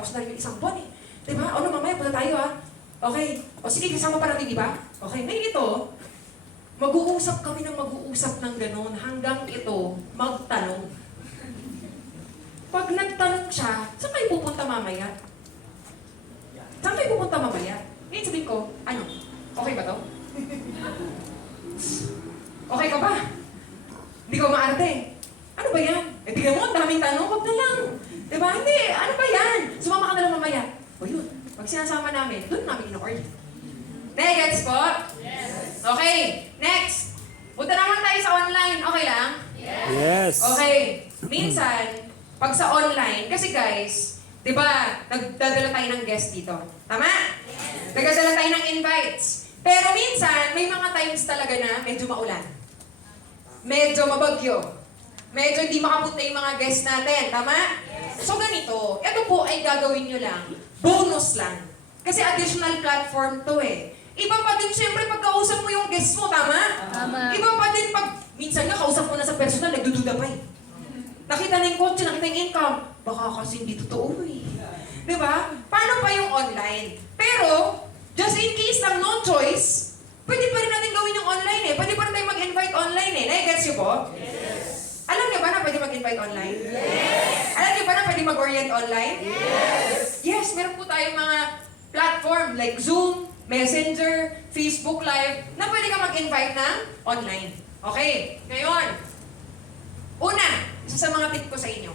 tapos na rin yung isang buwan eh. Diba? O no, mamaya punta tayo ha. Okay. O sige, kasama pa natin, di ba? Okay, ngayon ito, mag-uusap kami ng mag-uusap ng ganun hanggang ito magtanong. Pag nagtanong siya, saan kayo pupunta mamaya? Saan kayo pupunta mamaya? Ngayon sabihin ko, ano? Okay ba to? Okay ka ba? Hindi ko maarte. Ano ba yan? Eh, tignan mo, ang daming tanong, huwag na lang. Diba? Hindi, ano ba yan? Sumama ka na lang mamaya. O yun, pag sinasama namin, doon namin in-order. Gets po? Yes. Okay, next. Punta naman tayo sa online. Okay lang? Yes. Okay. Minsan, pag sa online, kasi guys, di ba, nagdadala tayo ng guest dito. Tama? Yes. Nagdadala tayo ng invites. Pero minsan, may mga times talaga na medyo maulan. Medyo mabagyo. Medyo hindi makapunta yung mga guests natin. Tama? Yes. So ganito, ito po ay gagawin nyo lang. Bonus lang. Kasi additional platform to eh. Iba pa din siyempre pag kausap mo yung guest mo, tama? Tama. Iba pa din pag minsan nga kausap mo na sa personal, nagdududa pa eh. Nakita na yung kotse, nakita yung income. Baka kasi hindi totoo eh. Diba? Paano pa yung online? Pero, just in case lang no choice, pwede pa rin natin gawin yung online eh. Pwede pa rin tayo mag-invite online eh. Nai-gets nyo po? Yes. Alam niyo ba na pwede mag-invite online? Yes. Alam niyo ba na pwede mag-orient online? Yes. Yes, meron po tayong mga platform like Zoom, Messenger, Facebook Live, na pwede ka mag-invite ng online. Okay, ngayon, una, isa sa mga tip ko sa inyo.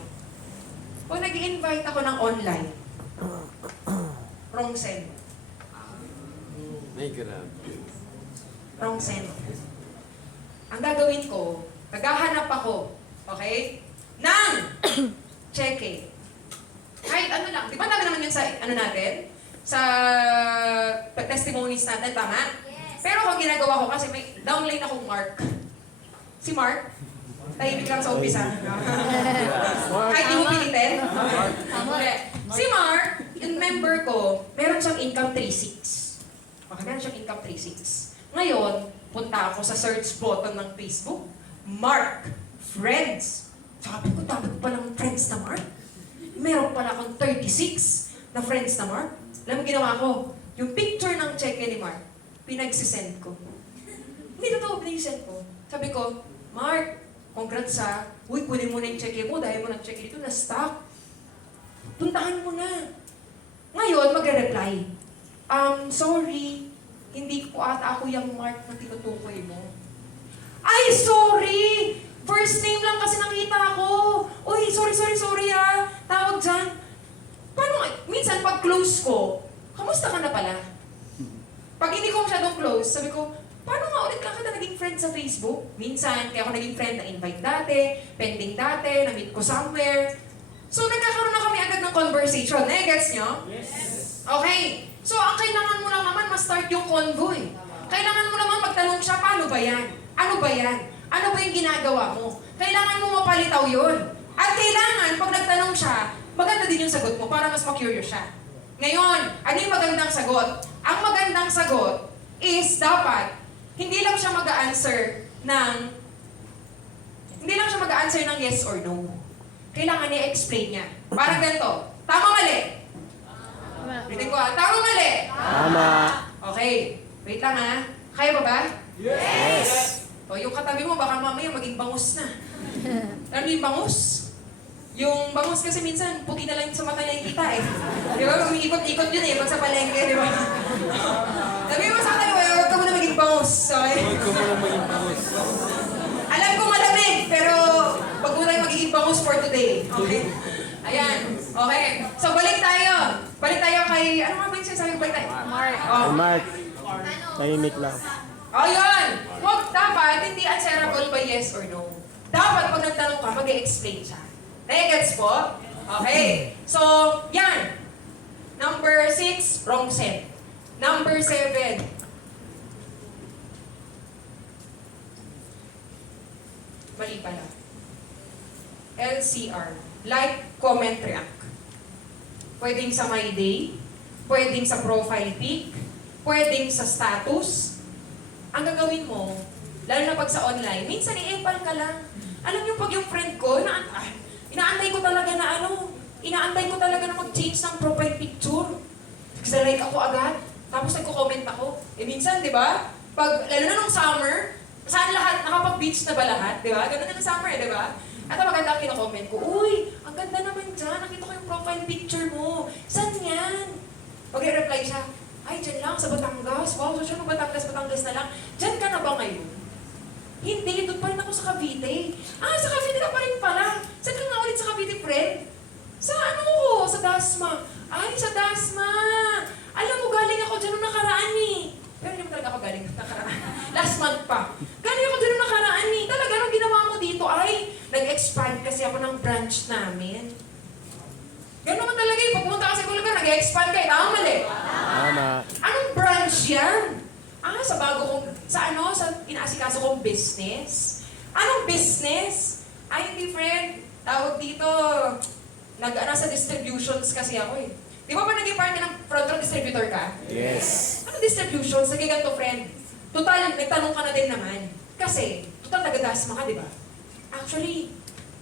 Kung nag-invite ako ng online, wrong send. May grabe. Wrong send. Ang gagawin ko, naghahanap ako, okay, ng check-in. Kahit ano lang, di ba dami naman yun sa ano natin? Sa testimonies natin, tama? Yes. Pero kung ginagawa ko kasi may downline akong Mark. Si Mark, tahimik lang sa umpisa. Kahit di mo pilitin. Okay. Si Mark, yung member ko, meron siyang income 3.6. Okay, meron siyang income 3.6. Ngayon, punta ako sa search button ng Facebook, Mark, friends. Sabi ko, dami ko palang friends na Mark. Meron pala akong 36 na friends na Mark. Alam mo ginawa ko? Yung picture ng check-in ni Mark, pinagsisend ko. Hindi totoo, pinagsisend ko. Sabi ko, Mark, congrats ha. Uy, kunin mo na yung check-in mo dahil mo nag-check-in dito, na-stock. Puntahan mo na. Ngayon, magre-reply. Sorry, hindi ko ata ako yung Mark na tinutukoy mo. Ay, sorry! First name lang kasi nakita ko. Uy, sorry ha. Tawag dyan. Paano, minsan pag close ko, kamusta ka na pala? Pag hindi ko masyadong close, sabi ko, paano nga ulit lang kita naging friend sa Facebook? Minsan, kaya ako naging friend na invite dati, pending dati, na-meet ko somewhere. So, nagkakaroon na kami agad ng conversation. Gets nyo? Yes. Okay. So, ang kailangan mo lang naman, ma-start yung convoy. Kailangan mo naman magtanong siya, paano ba yan? Ano ba yan? Ano ba yung ginagawa mo? Kailangan mo mapalitaw yun. At kailangan, pag nagtanong siya, maganda din yung sagot mo para mas ma-curious siya. Ngayon, ano yung magandang sagot? Ang magandang sagot is dapat, hindi lang siya mag-a-answer ng yes or no. Kailangan i-explain niya. Parang ganito. Tama, mali? Ulitin ko tama, mali? Tama. Okay. Wait lang ha. Kaya ba ba? Yes. O yung katabi mo, baka mamaya maging bangus na. Alam niyo yung bangus? Yung bangus kasi minsan, puti na lang sa mata niya yung kita eh. Di ba? Umiikot-ikot yun eh, pag sa palengke, di ba? Sabi mo sa akin, huwag ka muna maging bangus. Okay? Huwag ko muna maging bangus. Alam ko malamig, pero wag mo tayo magiging bangus for today. Okay? Ayan. Okay. So, balik tayo. Balik tayo kay, ano nga ba yung sinasabi ko? Balik tayo. Mark. Oh. Mark, tahimik lang. Oh, yun! Huwag dapat, hindi answerable by yes or no. Dapat pag nagtanong ka, mag-explain siya. Nai-gets po? Okay. So, yan. Number 6, wrong set. Number 7. Mali pala. LCR. Like, comment, react. Pwedeng sa my day, pwedeng sa profile pic, pwedeng sa status. Ang gagawin mo, lalo na pag sa online, minsan i-epal ka lang. Alam niyo pag yung friend ko, inaantay ko talaga na inaantay ko talaga na mag-change ng profile picture. Kasi like ako agad. Tapos nagko-comment ako. Minsan, di ba? Pag, lalo na nung summer, saan lahat, nakapag-beach na ba lahat? Di ba? Ganun na ng summer, di ba? At ang maganda ang kino-comment ko, uy, ang ganda naman dyan. Nakita ko yung profile picture mo. Saan yan? Pag-reply siya, ay, dyan lang, sa Batangas. Wow, so siya Batangas na lang. Dyan ka na ba ngayon? Hindi, doon pa rin ako sa Cavite. Ah, sa Cavite ka pa rin pala. Saan ka nga ulit sa Cavite, friend? Sa ano ko? Sa Dasma. Ay, sa Dasma. Alam mo, galing ako dyan nung nakaraan eh. Pero hindi mo talaga ako galing nakaraan. Last month pa. Galing ako dyan nung nakaraan eh. Talaga, anong ginawa mo dito? Ay, nag-expand kasi ako ng branch namin. Ganun naman talaga eh. Pag pumunta ka sa ibang lugar, nag-expand ka eh. Tama mali. Tama. Anong branch yan? Ah, sa bago kong, sa inaasikaso kong business. Anong business? Ay, hindi friend. Tawag dito, nasa distributions kasi ako eh. Di ba ba naging parte ng front row distributor ka? Yes. Ano distributions? Naging ganito, friend. Total, nagtanong ka na din naman. Kasi, total nagadasma ka, di ba? Actually,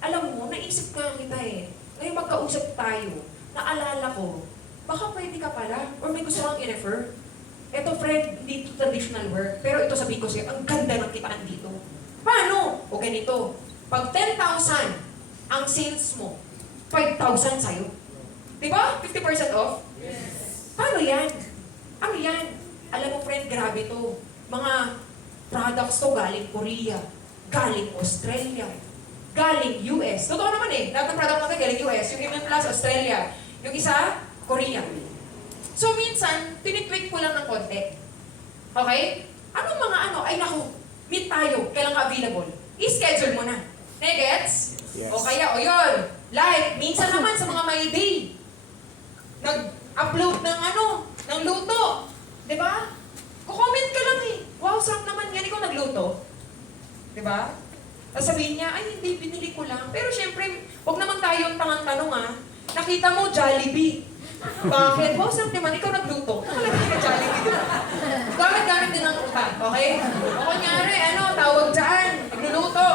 alam mo, naisip nga kita eh. Ngayon magkausap tayo, naalala ko, baka pwede ka pala, or may gusto kang i-refer. Eto, friend, hindi ito traditional work, pero ito sabihin ko sa'yo, ang ganda ng kitaan dito. Paano? O ganito, pag 10,000 ang sales mo, 5,000 sa'yo. Diba? 50% off? Yes. Paano yan? Ano yan? Alam mo, friend, grabe to. Mga products to galing Korea, galing Australia, galing US. Totoo naman eh. Lahat ng product natin galing US. Yung Immune Plus, Australia. Yung isa, Korea. So, minsan, tinitweak ko lang ng konti. Okay? Anong mga ano? Ay, naku, meet tayo. Kailan ka available? I-schedule mo na. Negets? Yes. O kaya, o yun. Like, minsan naman sa mga may day, nag-upload ng ano, ng luto. Diba? Kukomment ka lang eh. Wow, sarap naman yan. Ikaw nagluto. Diba? Tapos sabihin niya, ay hindi, binili ko lang. Pero syempre, huwag naman tayong tangang-tanong ah. Nakita mo, Jollibee. Bakit? Wow, sarap naman. Ikaw nagluto. Nakalagay ka Jollibee. Gamit-gamit din ang utak. Okay? O kunyari, ano, tawag dyan. Nagluluto.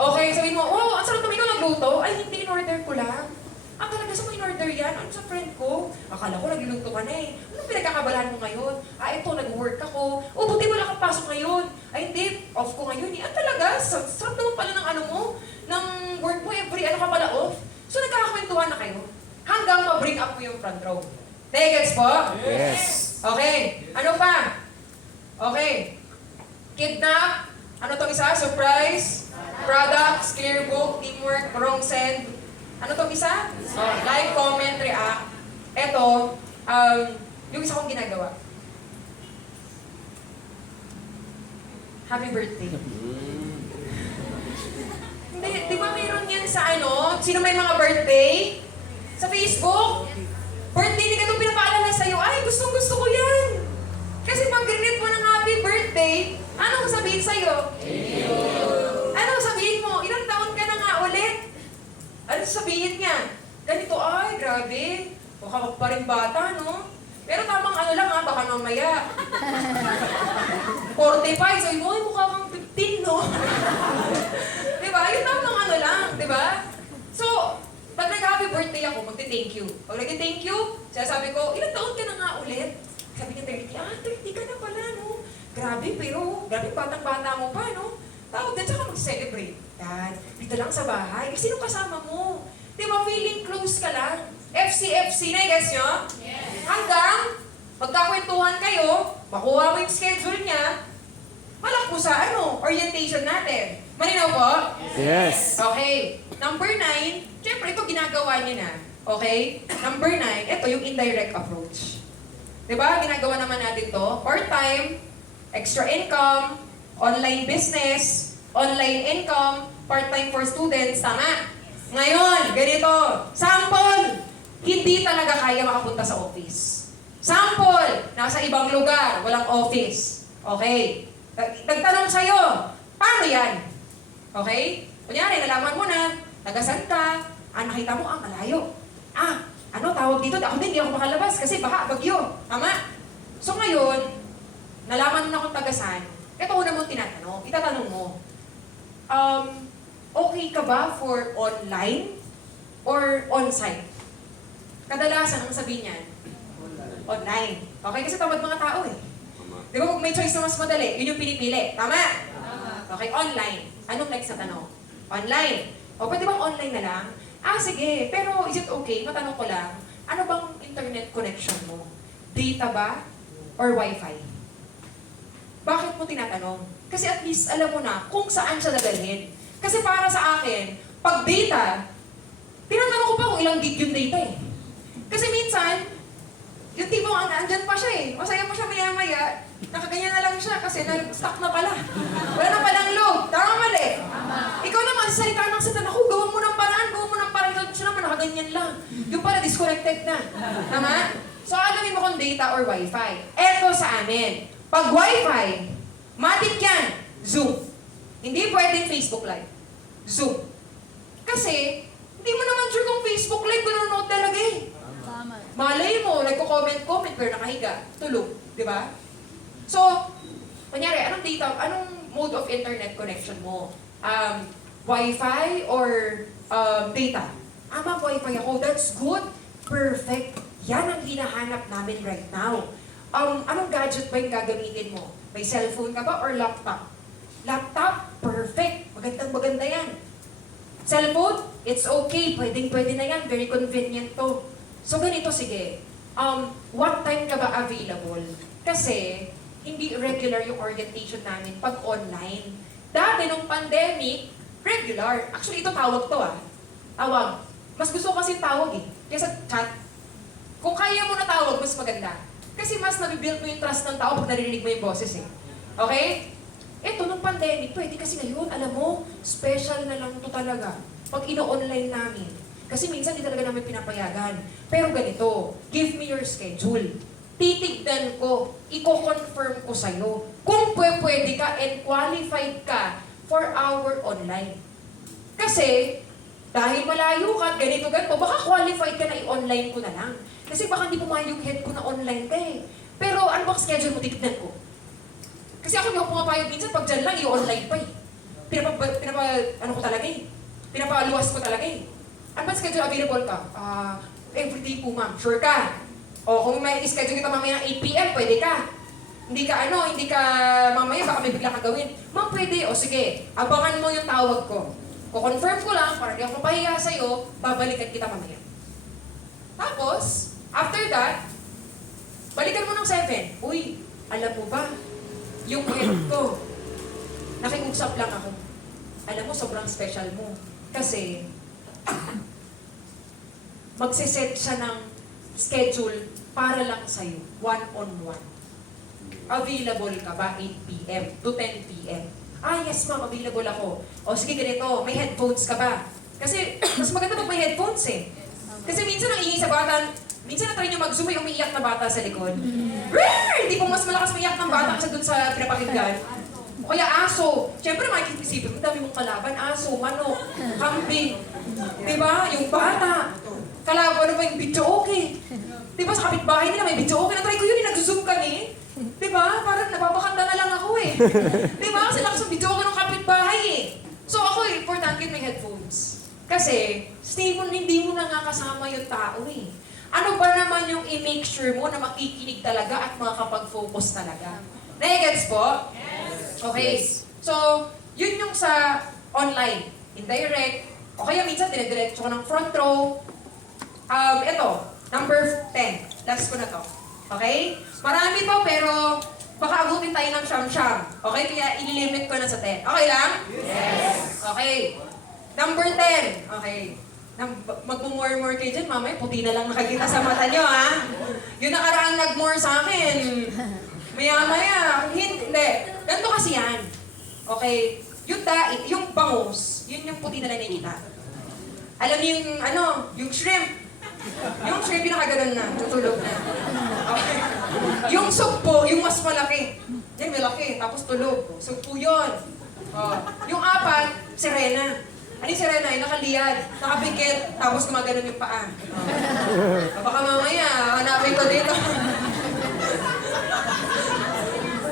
Okay, sabihin mo, wow, ang sarap naman ikaw nagluto. Ay, hindi, in-order ko lang. Ah, talaga sa mo in-order yan? Ano sa friend ko? Akala ko nagluluto ka na eh. Anong pinagkakabalahan mo ngayon? Ah, ito, nag-work ako. Oh, buti wala kang pasok ngayon. Ay, hindi, off ko ngayon eh. Ah, talaga? Sarap naman pala ng ano mo? Ng work mo, every ano ka pala off? So, nagkakakwentuhan na kayo? Hanggang ma-bring up mo yung front row. Negets po? Yes. Okay. Ano pa? Okay. Kidnap. Ano tong isa? Surprise. Products, clear book, teamwork, wrong send. Ano tong isa? Like, comment, react. Ito, yung isa kong ginagawa. Happy birthday. Hindi, di ba mayroon yan sa ano? Sino may mga birthday? Sa Facebook? Birthday, hindi ka itong pinapaalala sa'yo. Ay, gustong-gusto ko yan. Kasi pag greet mo ng happy birthday, ano sabihin sa'yo? Thank you. Ano sabihin mo? Ilang taon ka na nga ulit? Ano sabihin niya? Ganito, ay, grabe. Baka pa rin bata, no? Pero tamang ano lang ha, baka mamaya. 45, so yun, ay, mukha kang 15, no? Diba? Yung tamang ano lang, diba? So, pag nag-happy birthday ako, magti-thank you. Pag nag-thank you, sabi ko, ilang taon ka na nga ulit? Sabi niya, 30. Ah, 30 ka na pala, no? Grabe, pero, grabe, batang-bata mo pa, no? Tawag din, saka mag-celebrate. Yan, dito lang sa bahay. Eh, sino kasama mo? Di ba, feeling close ka lang? FC na, guys nyo? Yes. Hanggang, magkakwentuhan kayo, makuha mo yung schedule niya, malak mo sa, orientation natin. Malinaw po? Yes. Okay. Number 9, syempre ito ginagawa niyo na. Okay? Number 9, ito yung indirect approach. Diba? Ginagawa naman natin to. Part-time, extra income, online business, online income, part-time for students. Tama? Ngayon, ganito. Sample, hindi talaga kaya makapunta sa office. Sample, nasa ibang lugar, walang office. Okay? Nagtanong sa'yo, paano yan? Okay? Kunyari, nalaman mo na, tagasan ka, nakita mo, malayo. Tawag dito, ako din, hindi ako makalabas kasi baka bagyo. Tama? So ngayon, nalaman mo na kung tagasan, ito una mo itatanong mo, okay ka ba for online? or on-site? Kadalasan, ang sabihin niyan, online. Okay, kasi tamad mga tao eh. Di ba, kung may choice na mas madali, yun yung pinipili. Tama? Okay, online. Anong next na tanong? Online. O, pwede bang online na lang? Sige. Pero is it okay? Matanong ko lang, ano bang internet connection mo? Data ba? Or Wi-Fi? Bakit mo tinatanong? Kasi at least alam mo na kung saan siya dadalhin. Kasi para sa akin, pag data, tinatanong ko pa kung ilang gig yung data eh. Kasi minsan, yung tipo, andyan pa siya eh. Masaya mo siya maya-maya, nakaganyan na lang siya kasi nag-stuck na pala. Wala na palang load. Tama mali? Ikaw naman, salita ng satan ako, gawin mo ng paraan, siya naman nakaganyan lang. Yung pala disconnected na. Tama? So, alamin mo kung data or Wi-Fi. Eto sa amin. Pag Wi-Fi, matik yan, Zoom. Hindi pwedeng Facebook Live. Zoom. Kasi, hindi mo naman sure kung Facebook Live, nanonood talaga eh. Malay mo, nagko-comment, pero nakahiga, tulog, di ba? So, kunyari, anong mode of internet connection mo? Wi-Fi or data? Ma'am, Wi-Fi ako, that's good, perfect. Yan ang hinahanap namin right now. Anong gadget ba yung gagamitin mo? May cellphone ka ba or laptop? Laptop, perfect. Magandang-maganda yan. Cellphone, it's okay. Pwedeng-pwede na yan. Very convenient to. So ganito, sige. What time ka ba available? Kasi, hindi regular yung orientation namin pag online. Dati, nung pandemic, regular. Actually, ito tawag to Tawag. Mas gusto ko kasi tawag eh. Kesa chat. Kung kaya mo na tawag, mas maganda. Kasi mas nabibuild mo yung trust ng tao pag naririnig mo yung boses eh. Okay? Ito, nung pandemic, pwede kasi ngayon, alam mo, special na lang ito talaga. Pag ino-online namin. Kasi minsan di talaga namin pinapayagan. Pero ganito, give me your schedule. Titignan ko, i-confirm ko sa'yo kung pwede ka and qualified ka for our online. Kasi, dahil malayo ka, ganito, baka qualified ka na i-online ko na lang. Kasi baka hindi pumayag yung head ko na online ka eh. Pero ano bang schedule mo, titignan ko? Kasi ako hindi ako pumapayag minsan, pag dyan lang, i-online pa eh. Ano ko talaga eh. Pinapaluwas ko talaga eh. Ano ba schedule available ka? Everyday po ma'am. Sure ka? O kung may schedule kita mamaya 8 p.m., pwede ka. Hindi ka mamaya, baka may bigla ka gawin. Ma'am, pwede. O sige, abangan mo yung tawag ko. Ko-confirm ko lang, para di ako mapahiya sa'yo, babalikan kita mamaya. Tapos, after that, balikan mo ng 7. Uy, alam mo ba, yung head ko, nakiusap lang ako. Alam mo, sobrang special mo. Kasi, magsiset siya ng schedule para lang sa'yo, one-on-one. Available ka ba 8 p.m. to 10 p.m.? Yes ma'am, available ako. O sige, ganito, may headphones ka ba? Kasi, mas maganda pag may headphones eh. Kasi minsan ang ingay sa bata, minsan na-try nyo mag-zoom yung umiiyak na bata sa likod. Hindi po mas malakas maiyak ng bata kasi dun sa pinapakinggan. O kaya aso. Siyempre makikisipin mo, dami mong kalaban. Aso, manok, kambing. Diba? Yung bata. Kalaban ba yung video okay? Diba sa kapitbahay nila may video okay? Na-try ko yun, nag-zoom kami. Diba? Parang napapakanta na lang ako eh. Diba? Kasi lakas ng video okay ng kapitbahay eh. So ako, importante may headphones. Kasi, stable, hindi mo na nga kasama yung tao eh. Ano ba naman yung i-make sure mo na makikinig talaga at makakapag-focus talaga? Nagets po? Yes. Okay. So, yun yung sa online. Indirect. O kaya minsan, dire-diretso ko ng front row. Ito, number 10. Last ko na to. Okay? Marami to, pero baka abutin tayo ng siyam-siyam. Okay? Kaya ililimit ko na sa 10. Okay lang? Yes. Okay. Number 10. Okay. Magmumore-more kayo dyan, mamaya puti na lang nakikita sa mata nyo, ha? Yung nakaraang nag-more sa akin. Maya-maya. Hindi. Ganito kasi yan. Okay. Yung bangus, yun yung puti na lang nakikita. Alam niyo yung shrimp. Yung shrimp yung nakaganon na, tutulog na. Okay. Yung sugpo, yung mas malaki. Yan, malaki, tapos tulog. Sugpo yun. Yung 4, sirena. Ano yung sirena? Yung nakaliyad, nakapikit, tapos gumaganon yung paa. Baka mamaya, hanapin ko dito.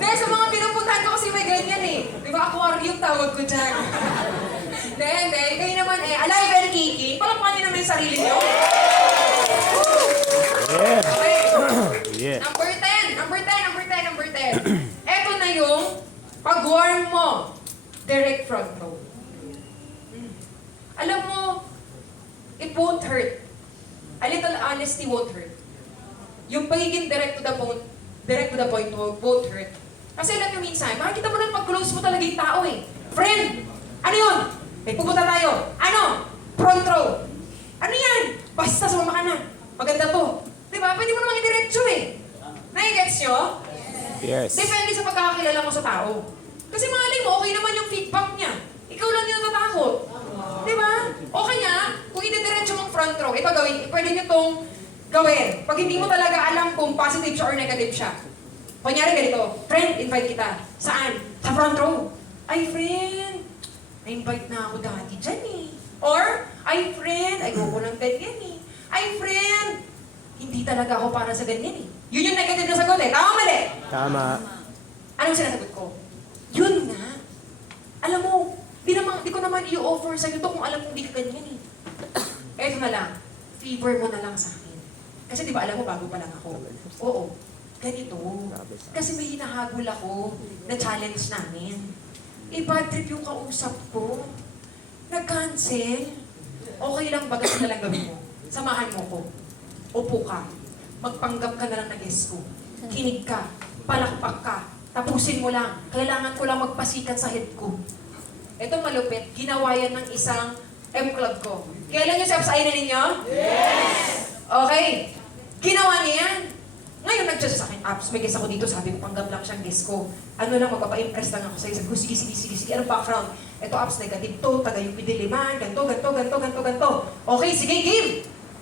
Dahil sa mga pinupuntahan ko kasi may ganyan eh. Di ba aquarium tawag ko dyan? Hindi. Kayo naman alive and kicking. Palakpakan nyo naman yung sarili. honesty won't hurt. Yung pagiging direct to the point won't hurt. Kasi alam nyo minsan, makikita mo na pag-close mo talaga yung tao eh. Friend, ano yun? May pupunta tayo. Ano? Front row. Ano yan? Basta sumama ka na. Maganda to. Diba? Pwede mo namang i-diretso eh. Nai-gets nyo? Yes. Depende sa pagkakakilala mo sa tao. Kasi maling mo, okay naman yung feedback niya. Ikaw lang yung natatakot. Diba? O kaya, kung i-diretso mong front row, ito gawin, pwede nyo tong gawin. Pag hindi mo talaga alam kung positive siya or negative siya. Kunyari ganito, friend, invite kita. Saan? Sa front row. Ay, friend, na-invite na ako dati dyan eh. Or, ay, friend, ayoko ng ganyan eh. Ay, friend, hindi talaga ako para sa ganyan eh. Yun yung negative na sagot eh. Tama mali? Tama. Anong sinasagot ko? Yun nga. Alam mo, di ko naman i-offer sa'yo to kung alam kong di ka ganyan eh. Eto na lang, favor mo na lang sa akin. Kasi di ba alam mo, bago pa lang ako. Oo, ganito. Kasi may hinahabol ako na challenge namin. Bad trip yung kausap ko. Nag-cancel. Okay lang ba kasi na lang gawin mo? Samahan mo ko. Upo ka. Magpanggap ka na lang na guest ko. Kinig ka. Palakpak ka. Tapusin mo lang. Kailangan ko lang magpasikat sa head ko. Ito malupit. Ginawa yan ng isang M-Club ko. Kailan yung subside ninyo? Yes! Okay. Ginawa niya yan. Ngayon, nag-chat sa akin, Apps, may guest ako dito, sabi ko, panggap lang siyang guest ko. Ano lang, magpapa-impress lang ako sa'yo. Sabi ko, sige, anong background? Ito, Apps, negative to, taga yung pidiliman, ganto. Okay, sige, game!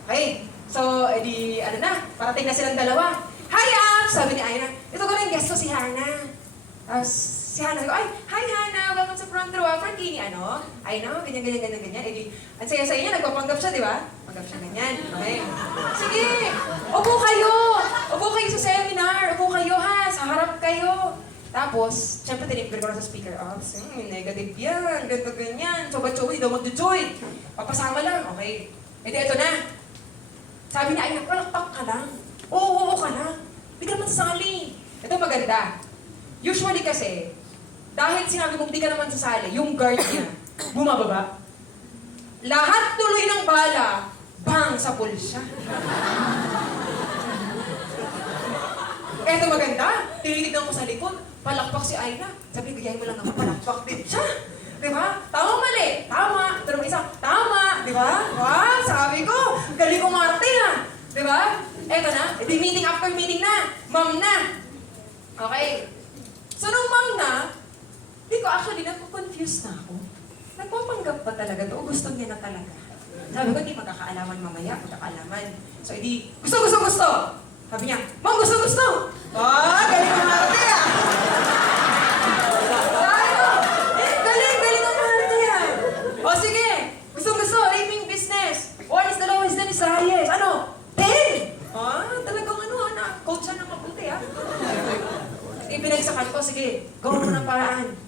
Okay, so, edi, ano na, parating na silang dalawa. Hi, Apps! Sabi ni Aina, ito ko lang guest ko, si Hana. Tapos, si Hana, sabi ko, ay, hi, Hana, welcome sa front row. Friend Kini, ano? Aina, ganyan. Edi, ang saya-saya niya, nagpapanggap siya, di ba? Panggap siya ganyan, okay? Sige, upo kayo sa seminar, upo kayo ha, sa harap kayo. Tapos, syempre tinipir ko na sa speaker, negative yan, ganito ganyan, choba-choba, hindi daw mag-join. Papasama lang, okay. E di, eto na. Sabi niya, ay, palakpak ka lang. Oo ka lang. Hindi ka naman sasali. Ito maganda. Usually kasi, dahil sinabi mong di ka naman sasali, yung guard niya, bumababa. Lahat tuloy ng bala, bang sa pulsa. Eto maganda, tinitignan ko sa likod, palakpak si Aina. Sabi, bigyan mo lang naman, palakpak din siya. Diba? Tama mali? Tama. Ito naman isa, tama. Diba? Wow, sabi ko, galing ko Marte ha. Diba? Eto na, di meeting after meeting na. Ma'am na. Okay. So nung ma'am na, di ko actually, nagpo-confuse na ako. Nagpapanggap ba talaga to? O gusto niya na talaga? Sabi ko, di magkakaalaman mamaya, magkakaalaman. So, edi, gusto! Sabi niya, Ma'am, gusto! Galing ang Marte ah! Galing ang Marte ah! O sige, gusto, raping business. What is the lowest then is the highest? Ano? 10! Talagang coach siya ng mabuti ah. Ipinagsakan ko, sige, gawa mo ng paraan.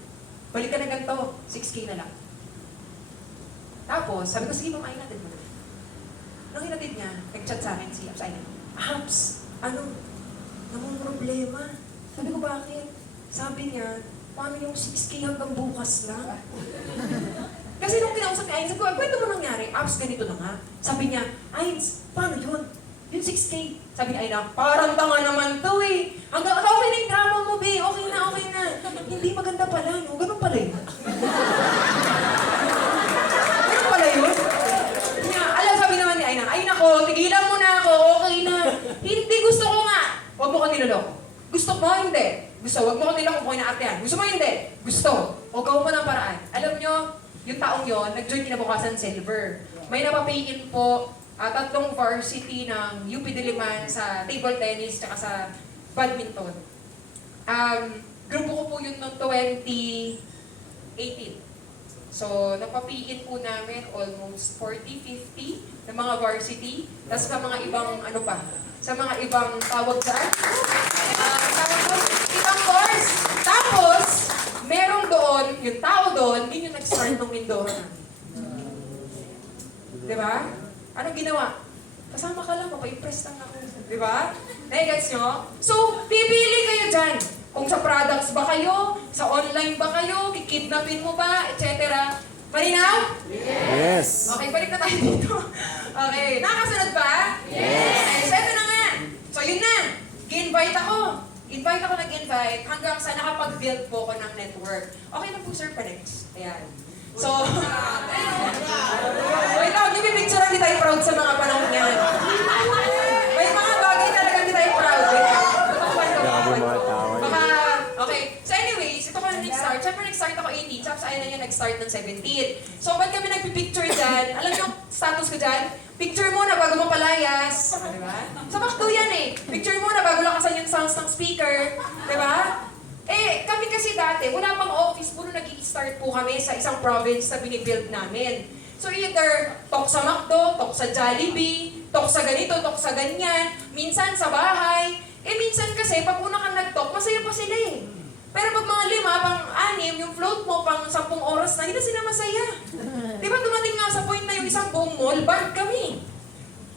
Balik ka na ganito, 6K na lang. Tapos, sabi ko, sige ma'am, ay natin mo na. Nung hinatid niya, nag-chat sa akin si Apps, ay Apps, namang problema. Sabi ko, bakit? Sabi niya, paano yung 6K hanggang bukas lang? Kasi nung kinausap ni Ains, sabi ko, kwento mo nangyari, Apps, ganito na nga. Sabi niya, Ains, paano yun? Yung 6K. Sabi ni Aina, parang tanga naman to eh. Hanggang, okay na yung drama mo, be. Okay na. Hindi maganda pala, no? Ganun pala yun. Ganun pala yun. Alam, sabi naman ni Aina, ay nako, tigilan mo na ako, okay na. Hindi, gusto ko nga. Huwag mo ko niloloko. Gusto mo, hindi. Wag mo ko niloloko kung inaartehan. Gusto mo, hindi. Gusto. O gawin mo ng paraan. Alam nyo, yung taong yon nag-join kinabukasan silver. May napapay-in po 3 varsity ng UP Diliman sa table tennis at sa badminton. Grupo ko po yun noong 2018. So, napapay-in po namin almost 40-50 na mga varsity. Tapos sa mga ibang sa mga ibang tawag saan? Ibang course. Tapos, meron doon, yung tao doon, yun yung nag-start ng Mindoro namin. Diba? Anong ginawa? Kasama ka lang, mapa-impress lang ako. Diba? Nai-gets nyo? So, pipili kayo dyan. Kung sa products ba kayo, sa online ba kayo, kikidnapin mo ba, etc. Malinaw? Yes. Okay, balik na tayo dito. Okay, nakasunod ba? Yes! So, ito na nga. So, yun na. Gi-invite ako. Nag-invite hanggang sa nakapag-build po ako ng network. Okay na po, sir, pa next. Ayan. So, wait lang, hindi picture hindi tayo proud sa mga panahon yan. May mga bagay talaga hindi tayo proud. Wait lang. Grabe mga tao. Baka, okay. So anyways, ito ko na nag-start. Siyempre nag-start ako 18, tapos ayun na niya nag-start ng 17. So ba't kami nagpipicture dyan? Alam niyo, status ko dyan? Picture muna bago mo palayas. Diba? Sa MacDo yan eh. Picture muna bago lakasan yung sounds ng speaker. Diba? Eh, kami kasi dati, wala pang office, puro nag-i-start po kami sa isang province na binibuild namin. So either talk sa MacDo, talk sa Jollibee, talk sa ganito, talk sa ganyan, minsan sa bahay. Eh minsan kasi, pag una kang nag-talk, masaya pa sila eh. Pero pag mga 5, pang-6, yung float mo pang 10 oras na, hindi na sila masaya. Di ba dumating nga sa point na yung isang buong mall, band kami.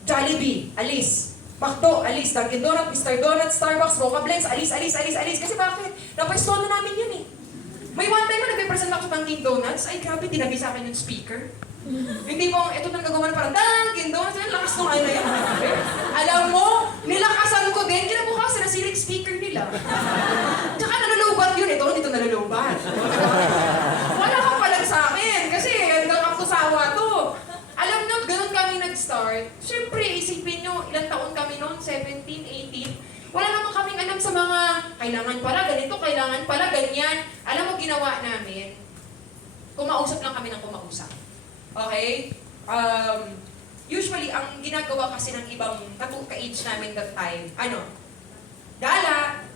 Jollibee, alis. MacDo, alis. Dunkin' Donut, Mr. Donut, Starbucks, Mocha Blends, alis. Kasi bakit? Napwesto na namin yun eh. May one time na nag-present ako sa Dunkin' Donuts, ay grabe, tinabi sa akin yung speaker. Hindi po, ito na gagawa na parang Dunkin' Donuts, ay lakas nung ano yan. Alam mo, nilakasan ko din, kinabukasan na silik speaker nila. Tsaka nalulubat yun, ito nalulubat. Wala kang palag sa akin, kasi hanggang ako sawa to. Alam nyo, ganun kami nag-start. Siyempre, isipin nyo, ilang taon kami noon, 17, 18. Wala naman kaming alam sa mga, kailangan pala ganito, kailangan pala ganyan. Alam mo, ginawa namin, kumausap lang kami ng kumausap. Okay? Usually, ang ginagawa kasi ng ibang ka-age namin that time, gala,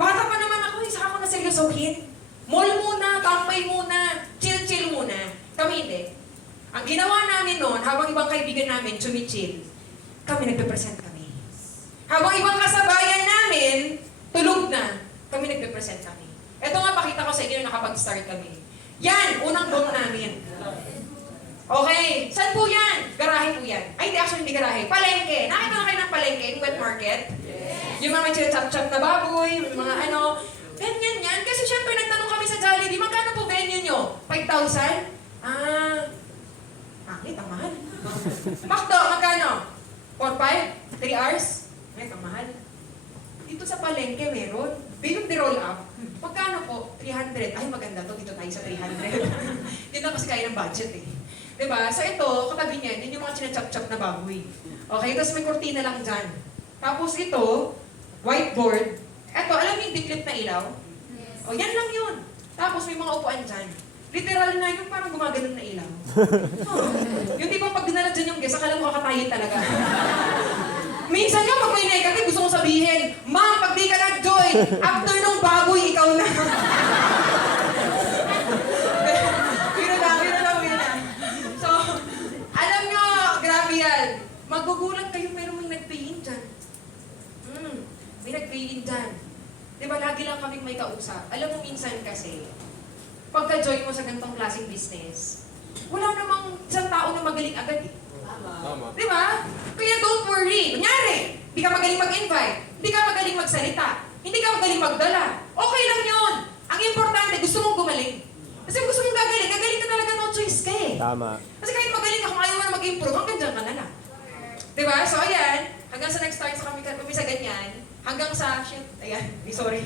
bata pa naman ako, saka ako na seryosohin. Mall muna, tambay muna, chill muna. Kami hindi. Ang ginawa namin noon, habang ibang kaibigan namin chumichill, kami nagpe-present kami. Habang ibang kasabayan namin, tulog na, kami nagpe-present kami. Ito nga, pakita ko sa inyo na nakapag-start kami. Yan, unang boom namin. Okay, saan po yan? Garahe po yan. Ay, hindi garahe. Palengke. Nakita na kayo ng palengke, yung wet market? Yes. Yung mga chop-chop na baboy, yung mga ganyan yan. Kasi syempre, nagtanong kami sa Jollibee, magkano po venue nyo? 5,000? Pangit, ang mahal. MacDo, magkano? 4-5? 3 hours? Ang mahal. Dito sa palengke, meron. Bilog di roll up. Magkano po? 300. Ay, maganda to. Dito tayo sa 300. Yun lang kasi kaya ng budget eh. Diba? So ito, katabi niyan, yun yung mga sinachop-chop na baboy. Okay, tapos may kurtina lang dyan. Tapos ito, whiteboard. Ito, alam mo yung diklit na ilaw? O, yan lang yun. Tapos may mga upuan dyan. Literal na yung parang gumaganon na ilaw. Yung tipong pag dinala dyan yung guest, akala mo kakatayin talaga. Minsan nga, pag may negative, gusto kong sabihin, Ma'am, pag di ka nag-join, after nung baboy, ikaw na. Biro lang. So, alam nyo, grabe yan. Magugulat kayo, pero may nag-pay-in dyan. May nag-pay-in dyan. Diba, lagi lang kaming may kausap. Alam mo, minsan kasi, pagka-join mo sa ganitong klaseng business, wala namang isang tao na magaling agad eh. Tama. Di ba? Kaya don't worry. Kunyari, hindi ka magaling mag-invite, hindi ka magaling magsalita, hindi ka magaling magdala. Okay lang yun. Ang importante, gusto mong gumaling. Kasi kung gusto mong gagaling ka talaga, no choice ka eh. Tama. Kasi kahit magaling ka, kung ayaw mo na mag-improve, hanggang dyan ka na lang. Di ba? So ayan, hanggang sa nag-start sa kami sa ganyan, hanggang sa, sorry.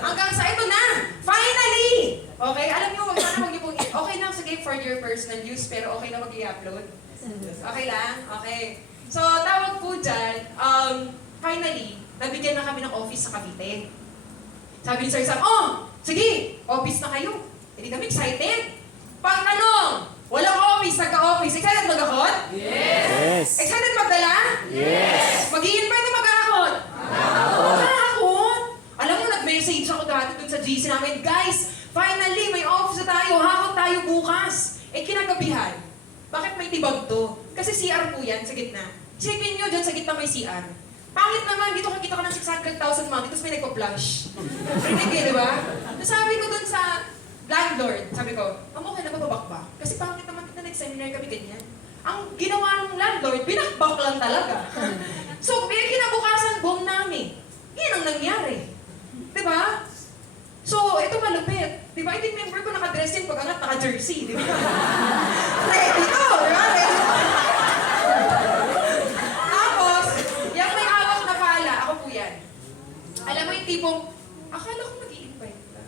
Hanggang sa ito na! Finally! Okay, alam niyo, wag niyo pong, okay lang, sige, for your personal use, pero okay na mag-i-upload. Okay lang? Okay. So, tawag po dyan, finally, nabigyan na kami ng office sa Cavite. Sabi ni Sir Sam, sige, office na kayo. Hindi kami excited. Pagtanong, walang office, nagka-office. Excited mag-akot? Yes. Excited magdala? Yes. Mag-i-invite na mag-akot? Mag-akot? Alam mo, nag-message ako dati dun sa GC namin, guys, finally, may office na tayo, hakot tayo bukas. Kinagabihan. Bakit may tibag to? Kasi CR po yan sa gitna. Isipin nyo dyan sa gitna may CR. Pangit naman, dito kakita ka ng 600,000 monthly, tapos may nagpa-flush. Rinig eh, di ba? Nasabi ko dun sa landlord, sabi ko, okay na bababak ba? Kasi pangit naman kita nag-seminar kami ganyan. Ang ginawa ng landlord, binakbak lang talaga. So, kinabukasan boom namin. Yan ang nangyari. Di ba? So, ito malupit. Di ba? Yung member ko naka-dress din, pag angat naka-jersey, di ba? Ready to, di ba? Ready to. Tapos, yung may hawak na pala, ako po yan. Alam mo yung tipong, akala ko mag-i-invite ka.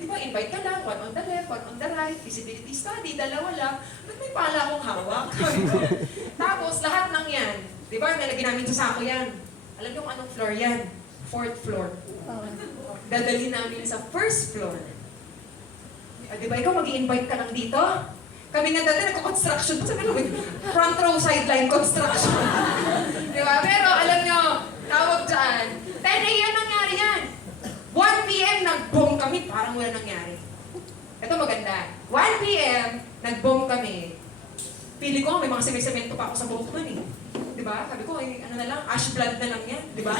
Di ba, invite ka lang, one on the left, one on the right, visibility study, dalawa lang. Ba't may pala akong hawak? Tapos, lahat ng yan, di ba, nalagyan namin sa sako yan. Alam niyo kung anong floor yan? 4th floor. Dadalhin namin sa 1st floor. Di ba, ikaw mag-i-invite ka lang dito? Kami nga dati nagko-construction. Sabi ko, front row sideline construction. Di ba? Pero alam nyo, tawag dyan, 10 a.m. nangyari yan. 1 p.m. nag-boom kami, parang wala nangyari. Ito maganda. 1 p.m. nag-boom kami. Pili ko, may mga semento pa ako sa buhok nun eh. Di ba? Sabi ko, ano na lang, ash blood na lang yan. Di ba?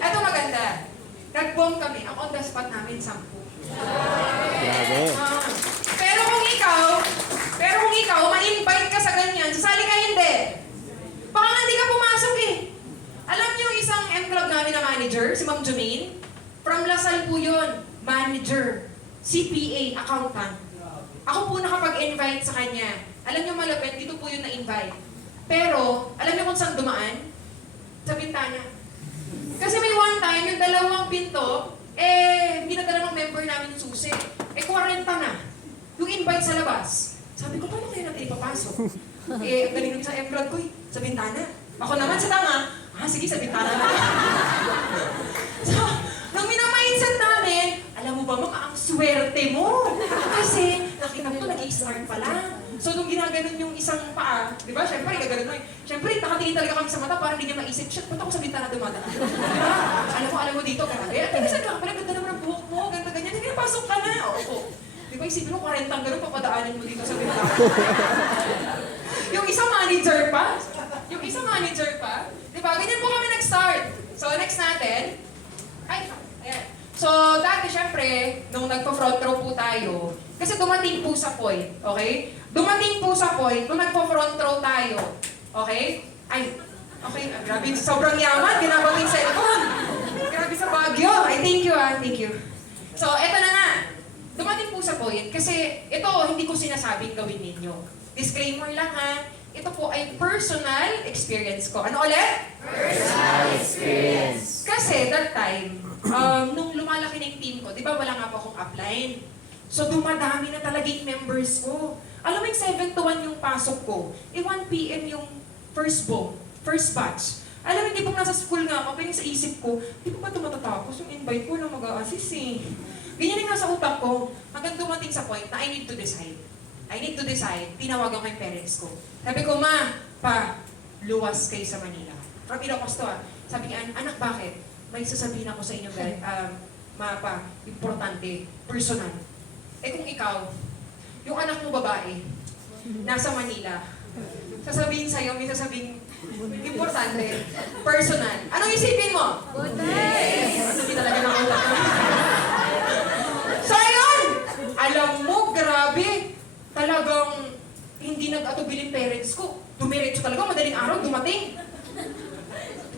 Ito maganda. Nag-boom kami. Ang on the spot namin, 10. Grabe. Pero kung ikaw, ma-invite ka sa ganyan, sasali ka hindi. Baka nga hindi ka pumasok eh. Alam niyo isang M-Club namin na manager, si Ma'am Jumaine, from Lasal po yun, manager, CPA, accountant. Ako po nakapag-invite sa kanya. Alam niyo malapit, dito po yun na-invite. Pero, alam niyo kung saan dumaan? Sa bintana. Kasi may one time, yung dalawang pinto, hindi nadala ng member namin yung susi. 40 na. Yung invite sa labas. Sabi ko, paano kayo natin ipapasok? Ang galing nun sa M-Club ko sa bintana. Ako naman sa tanga, sige, sa bintana na. So, nung minamindset namin, alam mo ba ang swerte mo? Kasi, nakita mo, nag-i-start pa lang. So, nung ginaganon yung isang paa, di ba? Siyempre, gaganon mo eh. Siyempre, nakatingin talaga kami sa mata para hindi niya maisip, shit, ba't ako sa bintana dumadaan? Di ba? Alam mo dito, grabe. At kasi ka pala, ganda naman ang buhok mo, ganda ganyan. Sige, pasok ka na. Oo. Di ba, isipin mo, 40 ang ganun, papadaanin mo dito sa bintana. Yung isang manager pa. Di ba? Ganyan po kami nag-start. So, next natin. Ayan. So, dati syempre, nung nagpa-front row po tayo, kasi dumating po sa point, okay? Dumating po sa point, nung nagpa-front row tayo, okay? Grabe, sobrang yaman, ginabang yung cellphone. Grabe sa Baguio. Thank you. So, eto na nga. Dumating po sa point, kasi ito, hindi ko sinasabing gawin ninyo. Disclaimer lang ha, ito po ay personal experience ko. Ano ulit? Personal experience. Kasi that time, nung lumalaki na yung team ko, di ba wala nga po akong upline. So dumadami na talaga yung members ko. Alam mo yung 7 to 1 yung pasok ko. 1 p.m. yung first batch. Alam mo, hindi po nasa school nga ako, pero yung sa isip ko, di ko ba ito matatapos? Yung invite ko na mag-a-assist eh. Ganyan yung nasa utak ko, hanggang dumating sa point na I need to decide. Tinawagan ko yung parents ko. Sabi ko, Ma, Pa, luwas kayo sa Manila. From Ilocos to Sabi niya, anak, bakit? May sasabihin ako sa inyo, Ma, Pa, importante, personal. Kung ikaw, yung anak mo babae, nasa Manila, sasabihin sa'yo, may sasabihin, importante, personal. Anong isipin mo? Hindi talaga ng utak mo. So, ayun! Alam mo, grabe! Talagang hindi nag-atubil yung parents ko. Dumiretso talaga, madaling araw, dumating.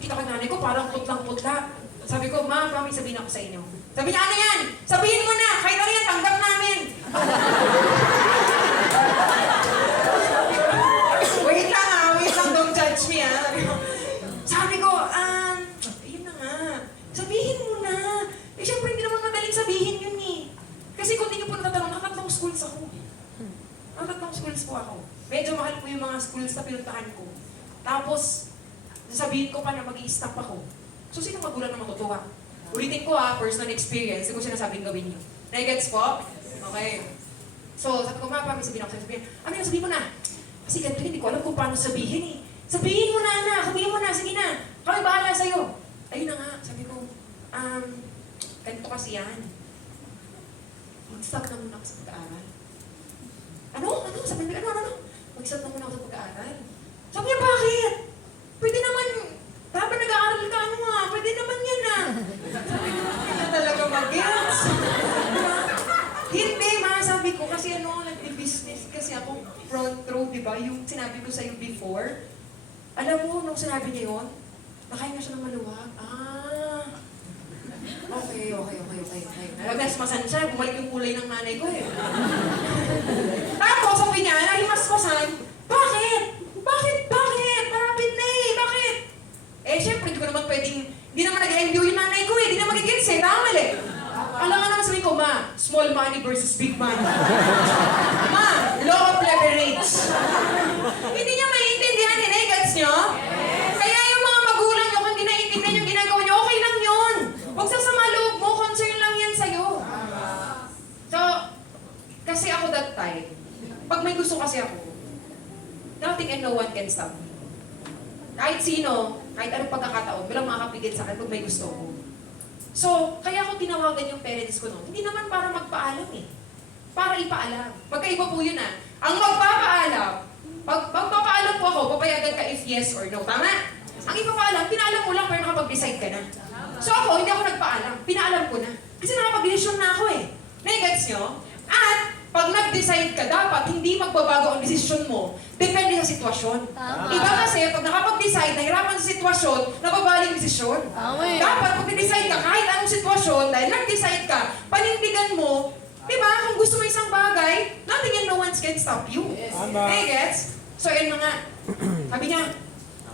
Kita ko nanay ko, parang putlang-putla. Sabi ko, Ma, may sabihin ako sa inyo. Sabi niya, ano yan? Sabihin mo na, kahit ano yan, tanggap namin. Wait lang, don't judge me Sabi ko, yun na nga. Sabihin mo na. Siyempre, hindi naman madaling sabihin yun eh. Kasi kung hindi niyo po natatanong, nakatlong schools ako. Nakatlong schools po ako. Medyo mahal po yung mga schools na pinuntahan ko. Tapos, sabihin ko pa na mag-i-stop ako. So, sino magulang na matutuwa? Ulitin ko personal experience. Hindi ko sinasabing gawin niyo. Nagets po? Okay. So, sabi ko, may sabihin ako. Ano yung sabihin mo na? Kasi ganito, hindi ko alam kung paano sabihin eh. Sabihin mo na, anak. Sabihin mo na. Sige na. Kami bahala sa'yo. Ayun na nga. Sabi ko, ganito kasi yan. Mag-stop na muna ako sa pag-aaral. Ano? Sabi niya, ano? Mag-stop na muna ako sa pag-aaral. Sabi niya, bakit? Pwede naman, habang nag-aaral ka, pwede naman yan Sabi ko, hindi na talaga mag-gets. Hindi, sabi ko, kasi nag-business kasi ako front row, di ba? Yung sinabi ko sa'yo before. Alam mo, nung sinabi niya yun, nakahinga siya ng maluwag. Okay. Nagasmasan siya, bumalik yung kulay ng nanay ko eh. Tapos sabi niya, nahimasmasan, bakit? Marapit na eh, bakit? Eh, syempre, hindi ko naman pwedeng, hindi naman nag-envy yung nanay ko eh, hindi na magigits eh, tama eh. Alam nga naman sabihin ko, ma, small money versus big money. Ma, law of leverage. Hindi niya maintindihan, gets niyo? Kaya yung mga magulang niyo, kung hindi naiintindihan yung ginagawa niyo, okay lang yun. Huwag sasama loob mo, concern lang yan sa'yo. So, kasi ako that time, pag may gusto kasi ako, nothing and no one can stop me. Kahit sino, kahit anong pagkakataon, walang makakapigil sa akin pag may gusto ko. So, kaya ako tinawagan yung parents ko noon. Hindi naman para magpaalam eh. Para ipaalam. Magkaiba po yun ah. Ang magpapaalam, magpapaalam po ako, papayagan ka if yes or no. Tama? Ang ipapaalam, pinaalam mo lang pero nakapag-decide ka na. So ako, hindi ako nagpaalam. Pinaalam ko na. Kasi nakapag-desisyon na ako eh. Nagets nyo? At pag nag-decide ka, dapat hindi magbabago ang desisyon mo. Depende sa sitwasyon. Iba kasi, pag nakapag-decide, nahirapan sa sitwasyon, nababaling desisyon. Dapat pag nag-decide ka, kahit anong sitwasyon, dahil nag-decide ka, panindigan mo, di ba? Kung gusto mo isang bagay, nothing and no one can stop you. Nagets? So yun na nga. Sabi niya,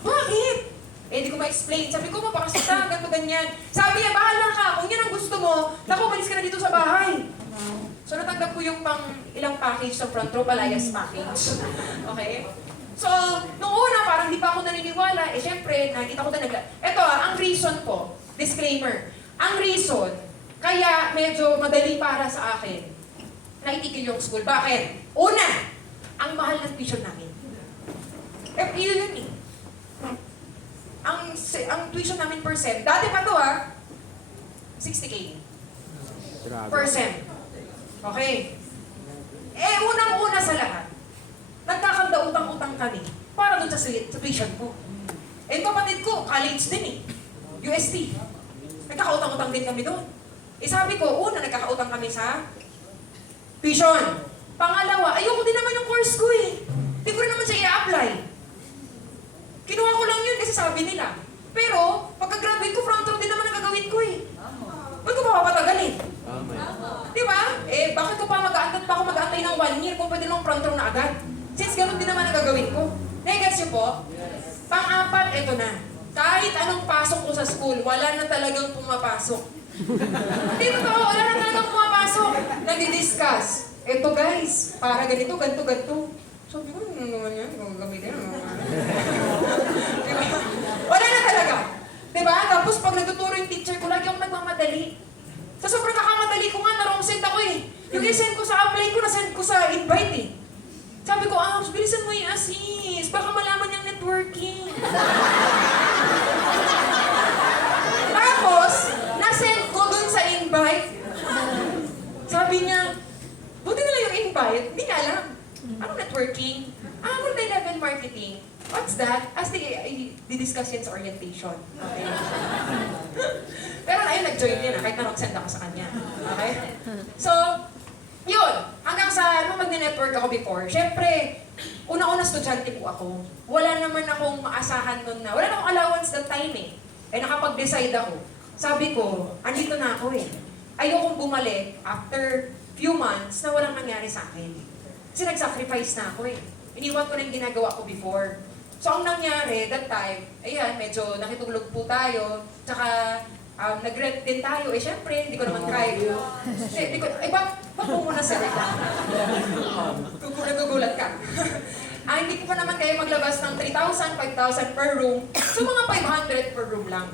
bakit? Eh, hindi ko ma-explain. Sabi ko, mapakasita, ganito, ganyan. Sabi niya, bahala ka. Kung yan ang gusto mo, naku, malis ka na dito sa bahay. So, natanggap ko yung pang ilang package sa front row, Balayas package. Okay? So, nung una, parang di pa ako naniniwala. Eh, syempre, nakita ko talaga. Ito ang reason po, disclaimer. Ang reason, kaya medyo madali para sa akin, na itigil yung school. Bakit? Una, ang mahal ng tuition namin. Eh, yun eh. Ang tuition namin per sem, dati pa to 60K. Grabe. Per sem. Okay. Eh, unang-una sa lahat, nagkakanda utang-utang kami para dun sa tuition ko. Eh, kapatid ko, college din eh. UST. Nagkakautang-utang din kami doon. Eh, sabi ko, una, nagkakautang kami sa tuition. Pangalawa, ayoko din naman yung course ko eh. Hindi ko rin naman siya i-apply. Kinuha ko lang yun kasi sabi nila. Pero, pagka-graduate ko, front row din naman ang gagawin ko eh. Ba't ko pa papatagalin? Di ba? Eh, bakit ko pa ako mag-aantay ng 1 year kung pwede lang front row na agad? Since ganun din naman ang gagawin ko. Negets nyo po? Pang-apat, eto na. Kahit anong pasok ko sa school, wala na talagang pumapasok. Hindi totoo, wala na talagang pumapasok. Nagdi-discuss. Eto guys, para ganito, ganito. Sabi ko, ano naman yan? Gagamitin yan. Diba? Wala na talaga. Diba? Tapos pag nagtuturo yung teacher ko, lagi akong nagmamadali. Sa sobrang nakamadali ko nga, na-wrong send ako eh. Yung i-send ko sa apply ko, na-send ko sa invite eh. Sabi ko, bilisan mo i-assist. Baka malaman niyang networking. Tapos, na-send ko dun sa invite. Sabi niya, buti na lang yung invite. Hindi niya alam. Anong networking? Multi-level marketing. What's that? As di-discuss yan sa orientation. Okay? Pero ayun, nag-join din kahit na-send ako sa kanya. Okay? So, yun. Hanggang sa, nung mag-network ako before, syempre, una-una estudyante po ako. Wala naman akong maasahan nun na, wala na akong allowance that time eh. Eh, nakapag-decide ako. Sabi ko, andito na ako eh. Ayokong bumalik after few months na walang nangyari sa akin. Kasi nag-sacrifice na ako eh. Iniwan ko na yung ginagawa ko before. So, ang nangyari, that time, ayan, medyo nakitulog po tayo. Tsaka, nag-rent din tayo. Eh, syempre, hindi ko naman try. Hindi ko, ba't po muna sa reklamo? Gugulat ka. Hindi ko pa naman kayo maglabas ng 3,000, 5,000 per room. So, mga 500 per room lang.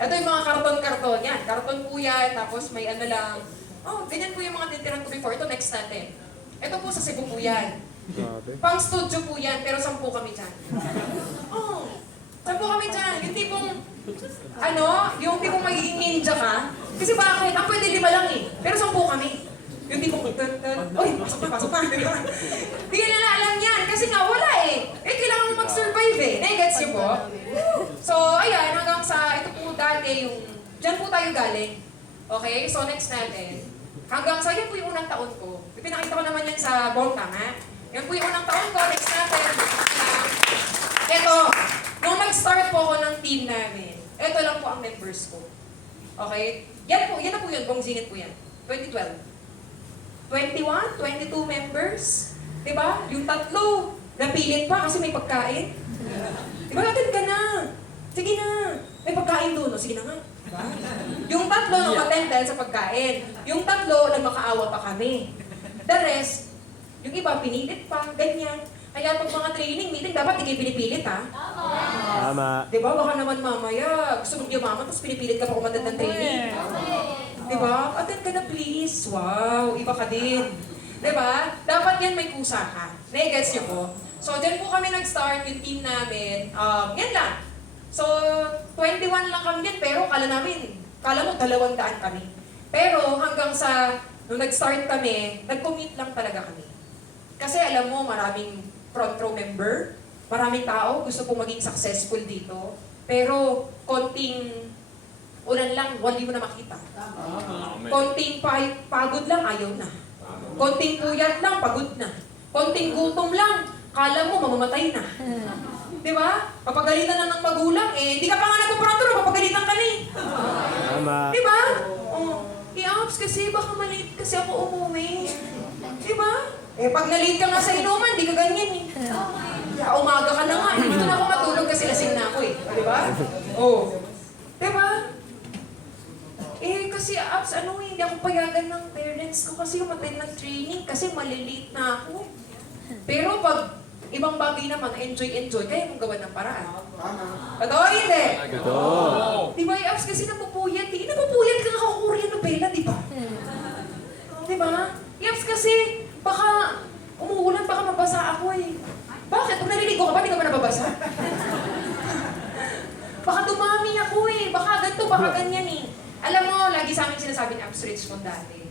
Ito yung mga karton-karton. Yan, karton po yan. Tapos may ano lang. Ganyan po yung mga titiran ko before. Ito, next natin. Ito po sa Cebu po yan. Pang studio po yan, pero 10 kami dyan. 10 kami dyan. Yung tipong, yung tipong magiging ninja ka. Kasi bakit? Ang pwede 5 lang eh. Pero 10 kami. Yung tipong, uy, pasok pa. Hindi ka nila alam yan. Kasi nga, wala eh. Kailangan mo mag-survive eh. Negets niyo po? So, ayan, hanggang sa, ito po dati yung, dyan po tayo galing. Okay? So, next natin. Hanggang sa, yan po yung unang taon ko. Pinakita ko naman yan sa Bolta, ha? Yan po yung unang taon ko. Next natin. Ito, nung nag-start po ako ng team namin, ito lang po ang members ko. Okay? Yan na po yun, buong singit po yan. 2012. 21, 22 members. Diba? Yung tatlo, napilit pa kasi may pagkain. Diba, natin ka na. Sige na. May pagkain doon. O, sige na nga. Diba? Yung tatlo, nakaten dahil sa pagkain. Yung tatlo, nagmakaawa pa kami. The rest, yung iba, pinilit pa, ganyan. Kaya pag mga training meeting, dapat di kayo pinipilit, ha? Tama. Diba? Baka naman mamaya, gusto mong yumaman, tapos pinipilit ka pa kumandad ng training. Diba? Attend ka na please. Wow, iba ka din. Diba? Dapat yan may kusa ka. Nai-gets niyo po? So, dyan po kami nag-start yung team namin. Yan lang. So, 21 lang kami yan, pero kala mo 200 kami. Pero hanggang sa, nung nag-start kami, nag-commit lang talaga kami. Kasi alam mo, maraming front row member, maraming tao gusto po maging successful dito. Pero, konting ulan lang, wali mo na makita. Konting pagod lang, ayaw na. Konting puyat lang, pagod na. Konting gutom lang, kala mo mamamatay na. Di ba? Papagalitan na ng magulang, hindi ka pa nga nagpa-front row, papagalitan ka na eh. Tama. Di ba? Oh, i-ups kasi baka maliit kasi ako umuwi. Di ba? Pag nalate ka nga sa inuman, di ka ganyan eh. Umaga ka na nga, hindi na ako matulog kasi lasing na ako eh. Di ba? Oh. Di ba? Kasi ups, hindi ako payagan ng parents ko kasi umattend ng training kasi malilate na ako. Pero pag ibang bagay naman, enjoy, kaya mong gawa ng paraan. Totoo hindi? Totoo. Di ba, ups, kasi napupuyat eh. Napupuyat ka nakakukurya nobela, di ba? Di ba? Ups, kasi baka umuulan, baka mabasa ako eh. Bakit? Kung naliligo ka ba, di ka ba nababasa? Baka dumami ako eh. Baka ganito, baka ganyan eh. Alam mo, lagi sa amin sinasabi ni Abs Rich kung dati,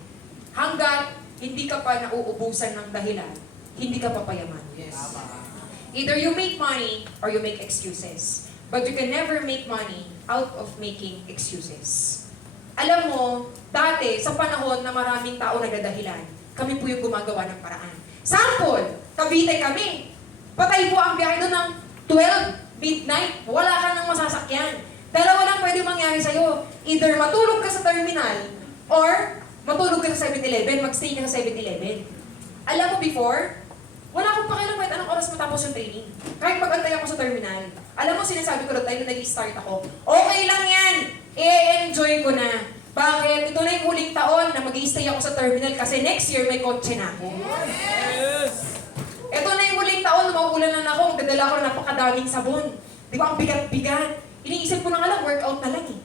hanggat hindi ka pa nauubusan ng dahilan, hindi ka papayaman. Yes. Either you make money or you make excuses. But you can never make money out of making excuses. Alam mo, dati, sa panahon na maraming tao nagdadahilan, kami po yung gumagawa ng paraan. Sample, Cavite kami. Patay po ang biyahe doon ng 12 midnight. Wala ka nang masasakyan. Dalawa lang pwede mangyari sa'yo. Either matulog ka sa terminal or matulog ka sa 7-Eleven, magstay ka sa 7-Eleven. Alam mo before, wala akong pakialam kahit anong oras matapos yung training. Kahit mag-antay ako sa terminal. Alam mo, sinasabi ko doon tayo na nag-start ako, okay lang yan! I-enjoy ko na. Bakit? Ito na yung huling taon na mag-i-stay ako sa terminal kasi next year may kotse na ako. Ito na yung huling taon na mauulan na ako, dadala ko na napakadaming sabon. Di ba? Ang bigat-bigat. Iniisip ko na nga lang, workout na lang eh.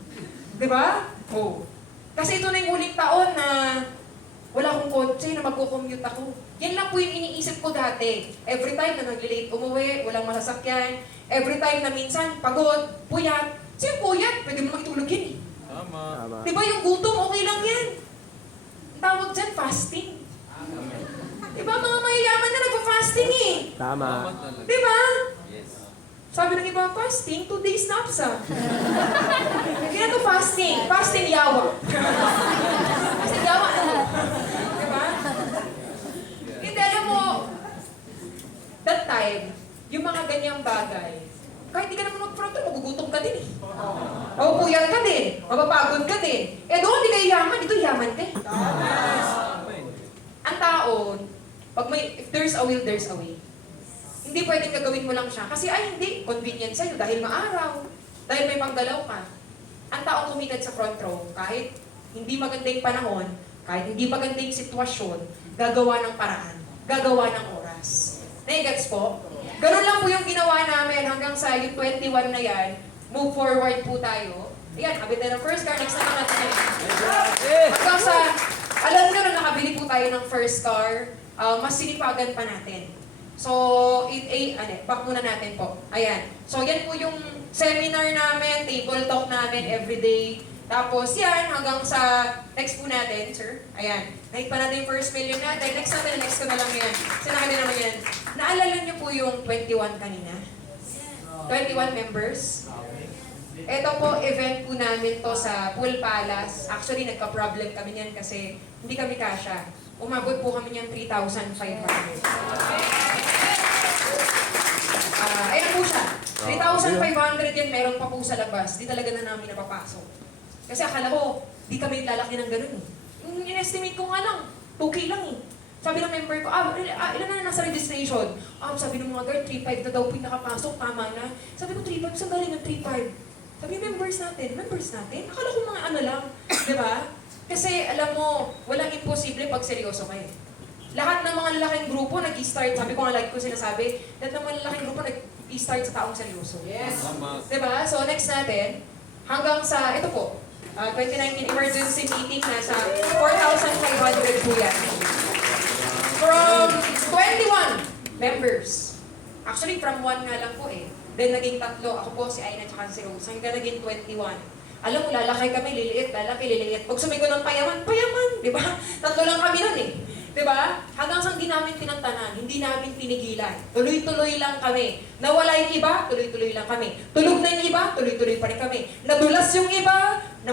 Di ba? Oo. Kasi ito na yung huling taon na wala akong kotse, na magko-commute ako. Yan lang po yung iniisip ko dati. Every time na nag-late umuwi, walang masasakyan. Every time na minsan, pagod, puyat. Sino puyat? Pwede mo makitulog yan eh. Tama. Di ba yung gutom, okay lang yan. Ang tawag dyan, fasting. Di ba mga mayayaman na nagpa-fasting eh. Tama. Di ba? Sabi ng iba, fasting, 2 days na apsa. Hindi na to fasting. Fasting yawa. Fasting yawa. Diba? Hindi, alam mo, that time, yung mga ganyang bagay, kahit di ka naman mag-front, magugutom ka din eh. Mapupuyat ka din. Mapapagod ka din. Doon, di kayo yaman. Dito yaman ka eh. Ang taon, if there's a will, there's a way. Hindi pwedeng gagawin mo lang siya. Kasi hindi, convenient sa'yo dahil maaraw. Dahil may panggalaw ka. Ang taong kumikad sa front row, kahit hindi magandang panahon, kahit hindi magandang sitwasyon, gagawa ng paraan. Gagawa ng oras. Nai-gets po? Ganun lang po yung ginawa namin hanggang sa yung 21 na yan. Move forward po tayo. Ayan, kabit na ng first car. Next naman natin. Hanggang sa, alam nyo na nakabili po tayo ng first car, mas sinipagan pa natin. So, back muna natin po. Ayan. So, yan po yung seminar namin, table talk namin everyday. Tapos, yan, hanggang sa next po natin, sir. Ayan. Nahit pa natin yung first million natin. Next natin, next ko na lang yan. Sinaka din naman yan. Naalala niyo po yung 21 kanina? 21 members? Ito po, event po namin to sa Pool Palace. Actually, nagka-problem kami niyan kasi hindi kami kasya. Umabot po kami niyan 3,500. Ayan po siya. 3,500 yan, meron pa po sa labas. Di talaga na namin napapasok. Kasi akala ko, di kami lalaki ng ganun eh. Yung in-estimate ko nga lang, 2K lang eh. Sabi ng member ko, ilan na nasa registration? Sabi ng mga guard, 3.5 na daw po yung nakapasok, tama na. Sabi ko, 3.5, saan galing yung 3.5? Sabi members natin? Akala ko mga ano lang, di ba? Kasi alam mo, walang imposible pag seryoso kayo. Lahat ng mga lalaking grupo nag-i-start, sabi ko nga lagi ko sinasabi, lahat ng mga lalaking grupo nag-i-start sa taong seryoso. Yes. Tama. Diba? So next natin, hanggang sa, ito po, 2019 emergency meeting, nasa 4,500 po yan. From 21 members. Actually, from 1 nga lang po eh. Then naging 3, ako po, si Aina, tsaka si Rose. Hanggang naging 21. Alam mo, lalaki kami, liliit. Pag sumigo ng payaman, di ba? 3 lang kami nun eh. Di ba? Hanggang sa hindi namin tinantanan, hindi namin pinigilan. Tuloy-tuloy lang kami. Nawala yung iba, tuloy-tuloy lang kami. Tulog na yung iba, tuloy-tuloy pa rin kami. Nadulas yung iba,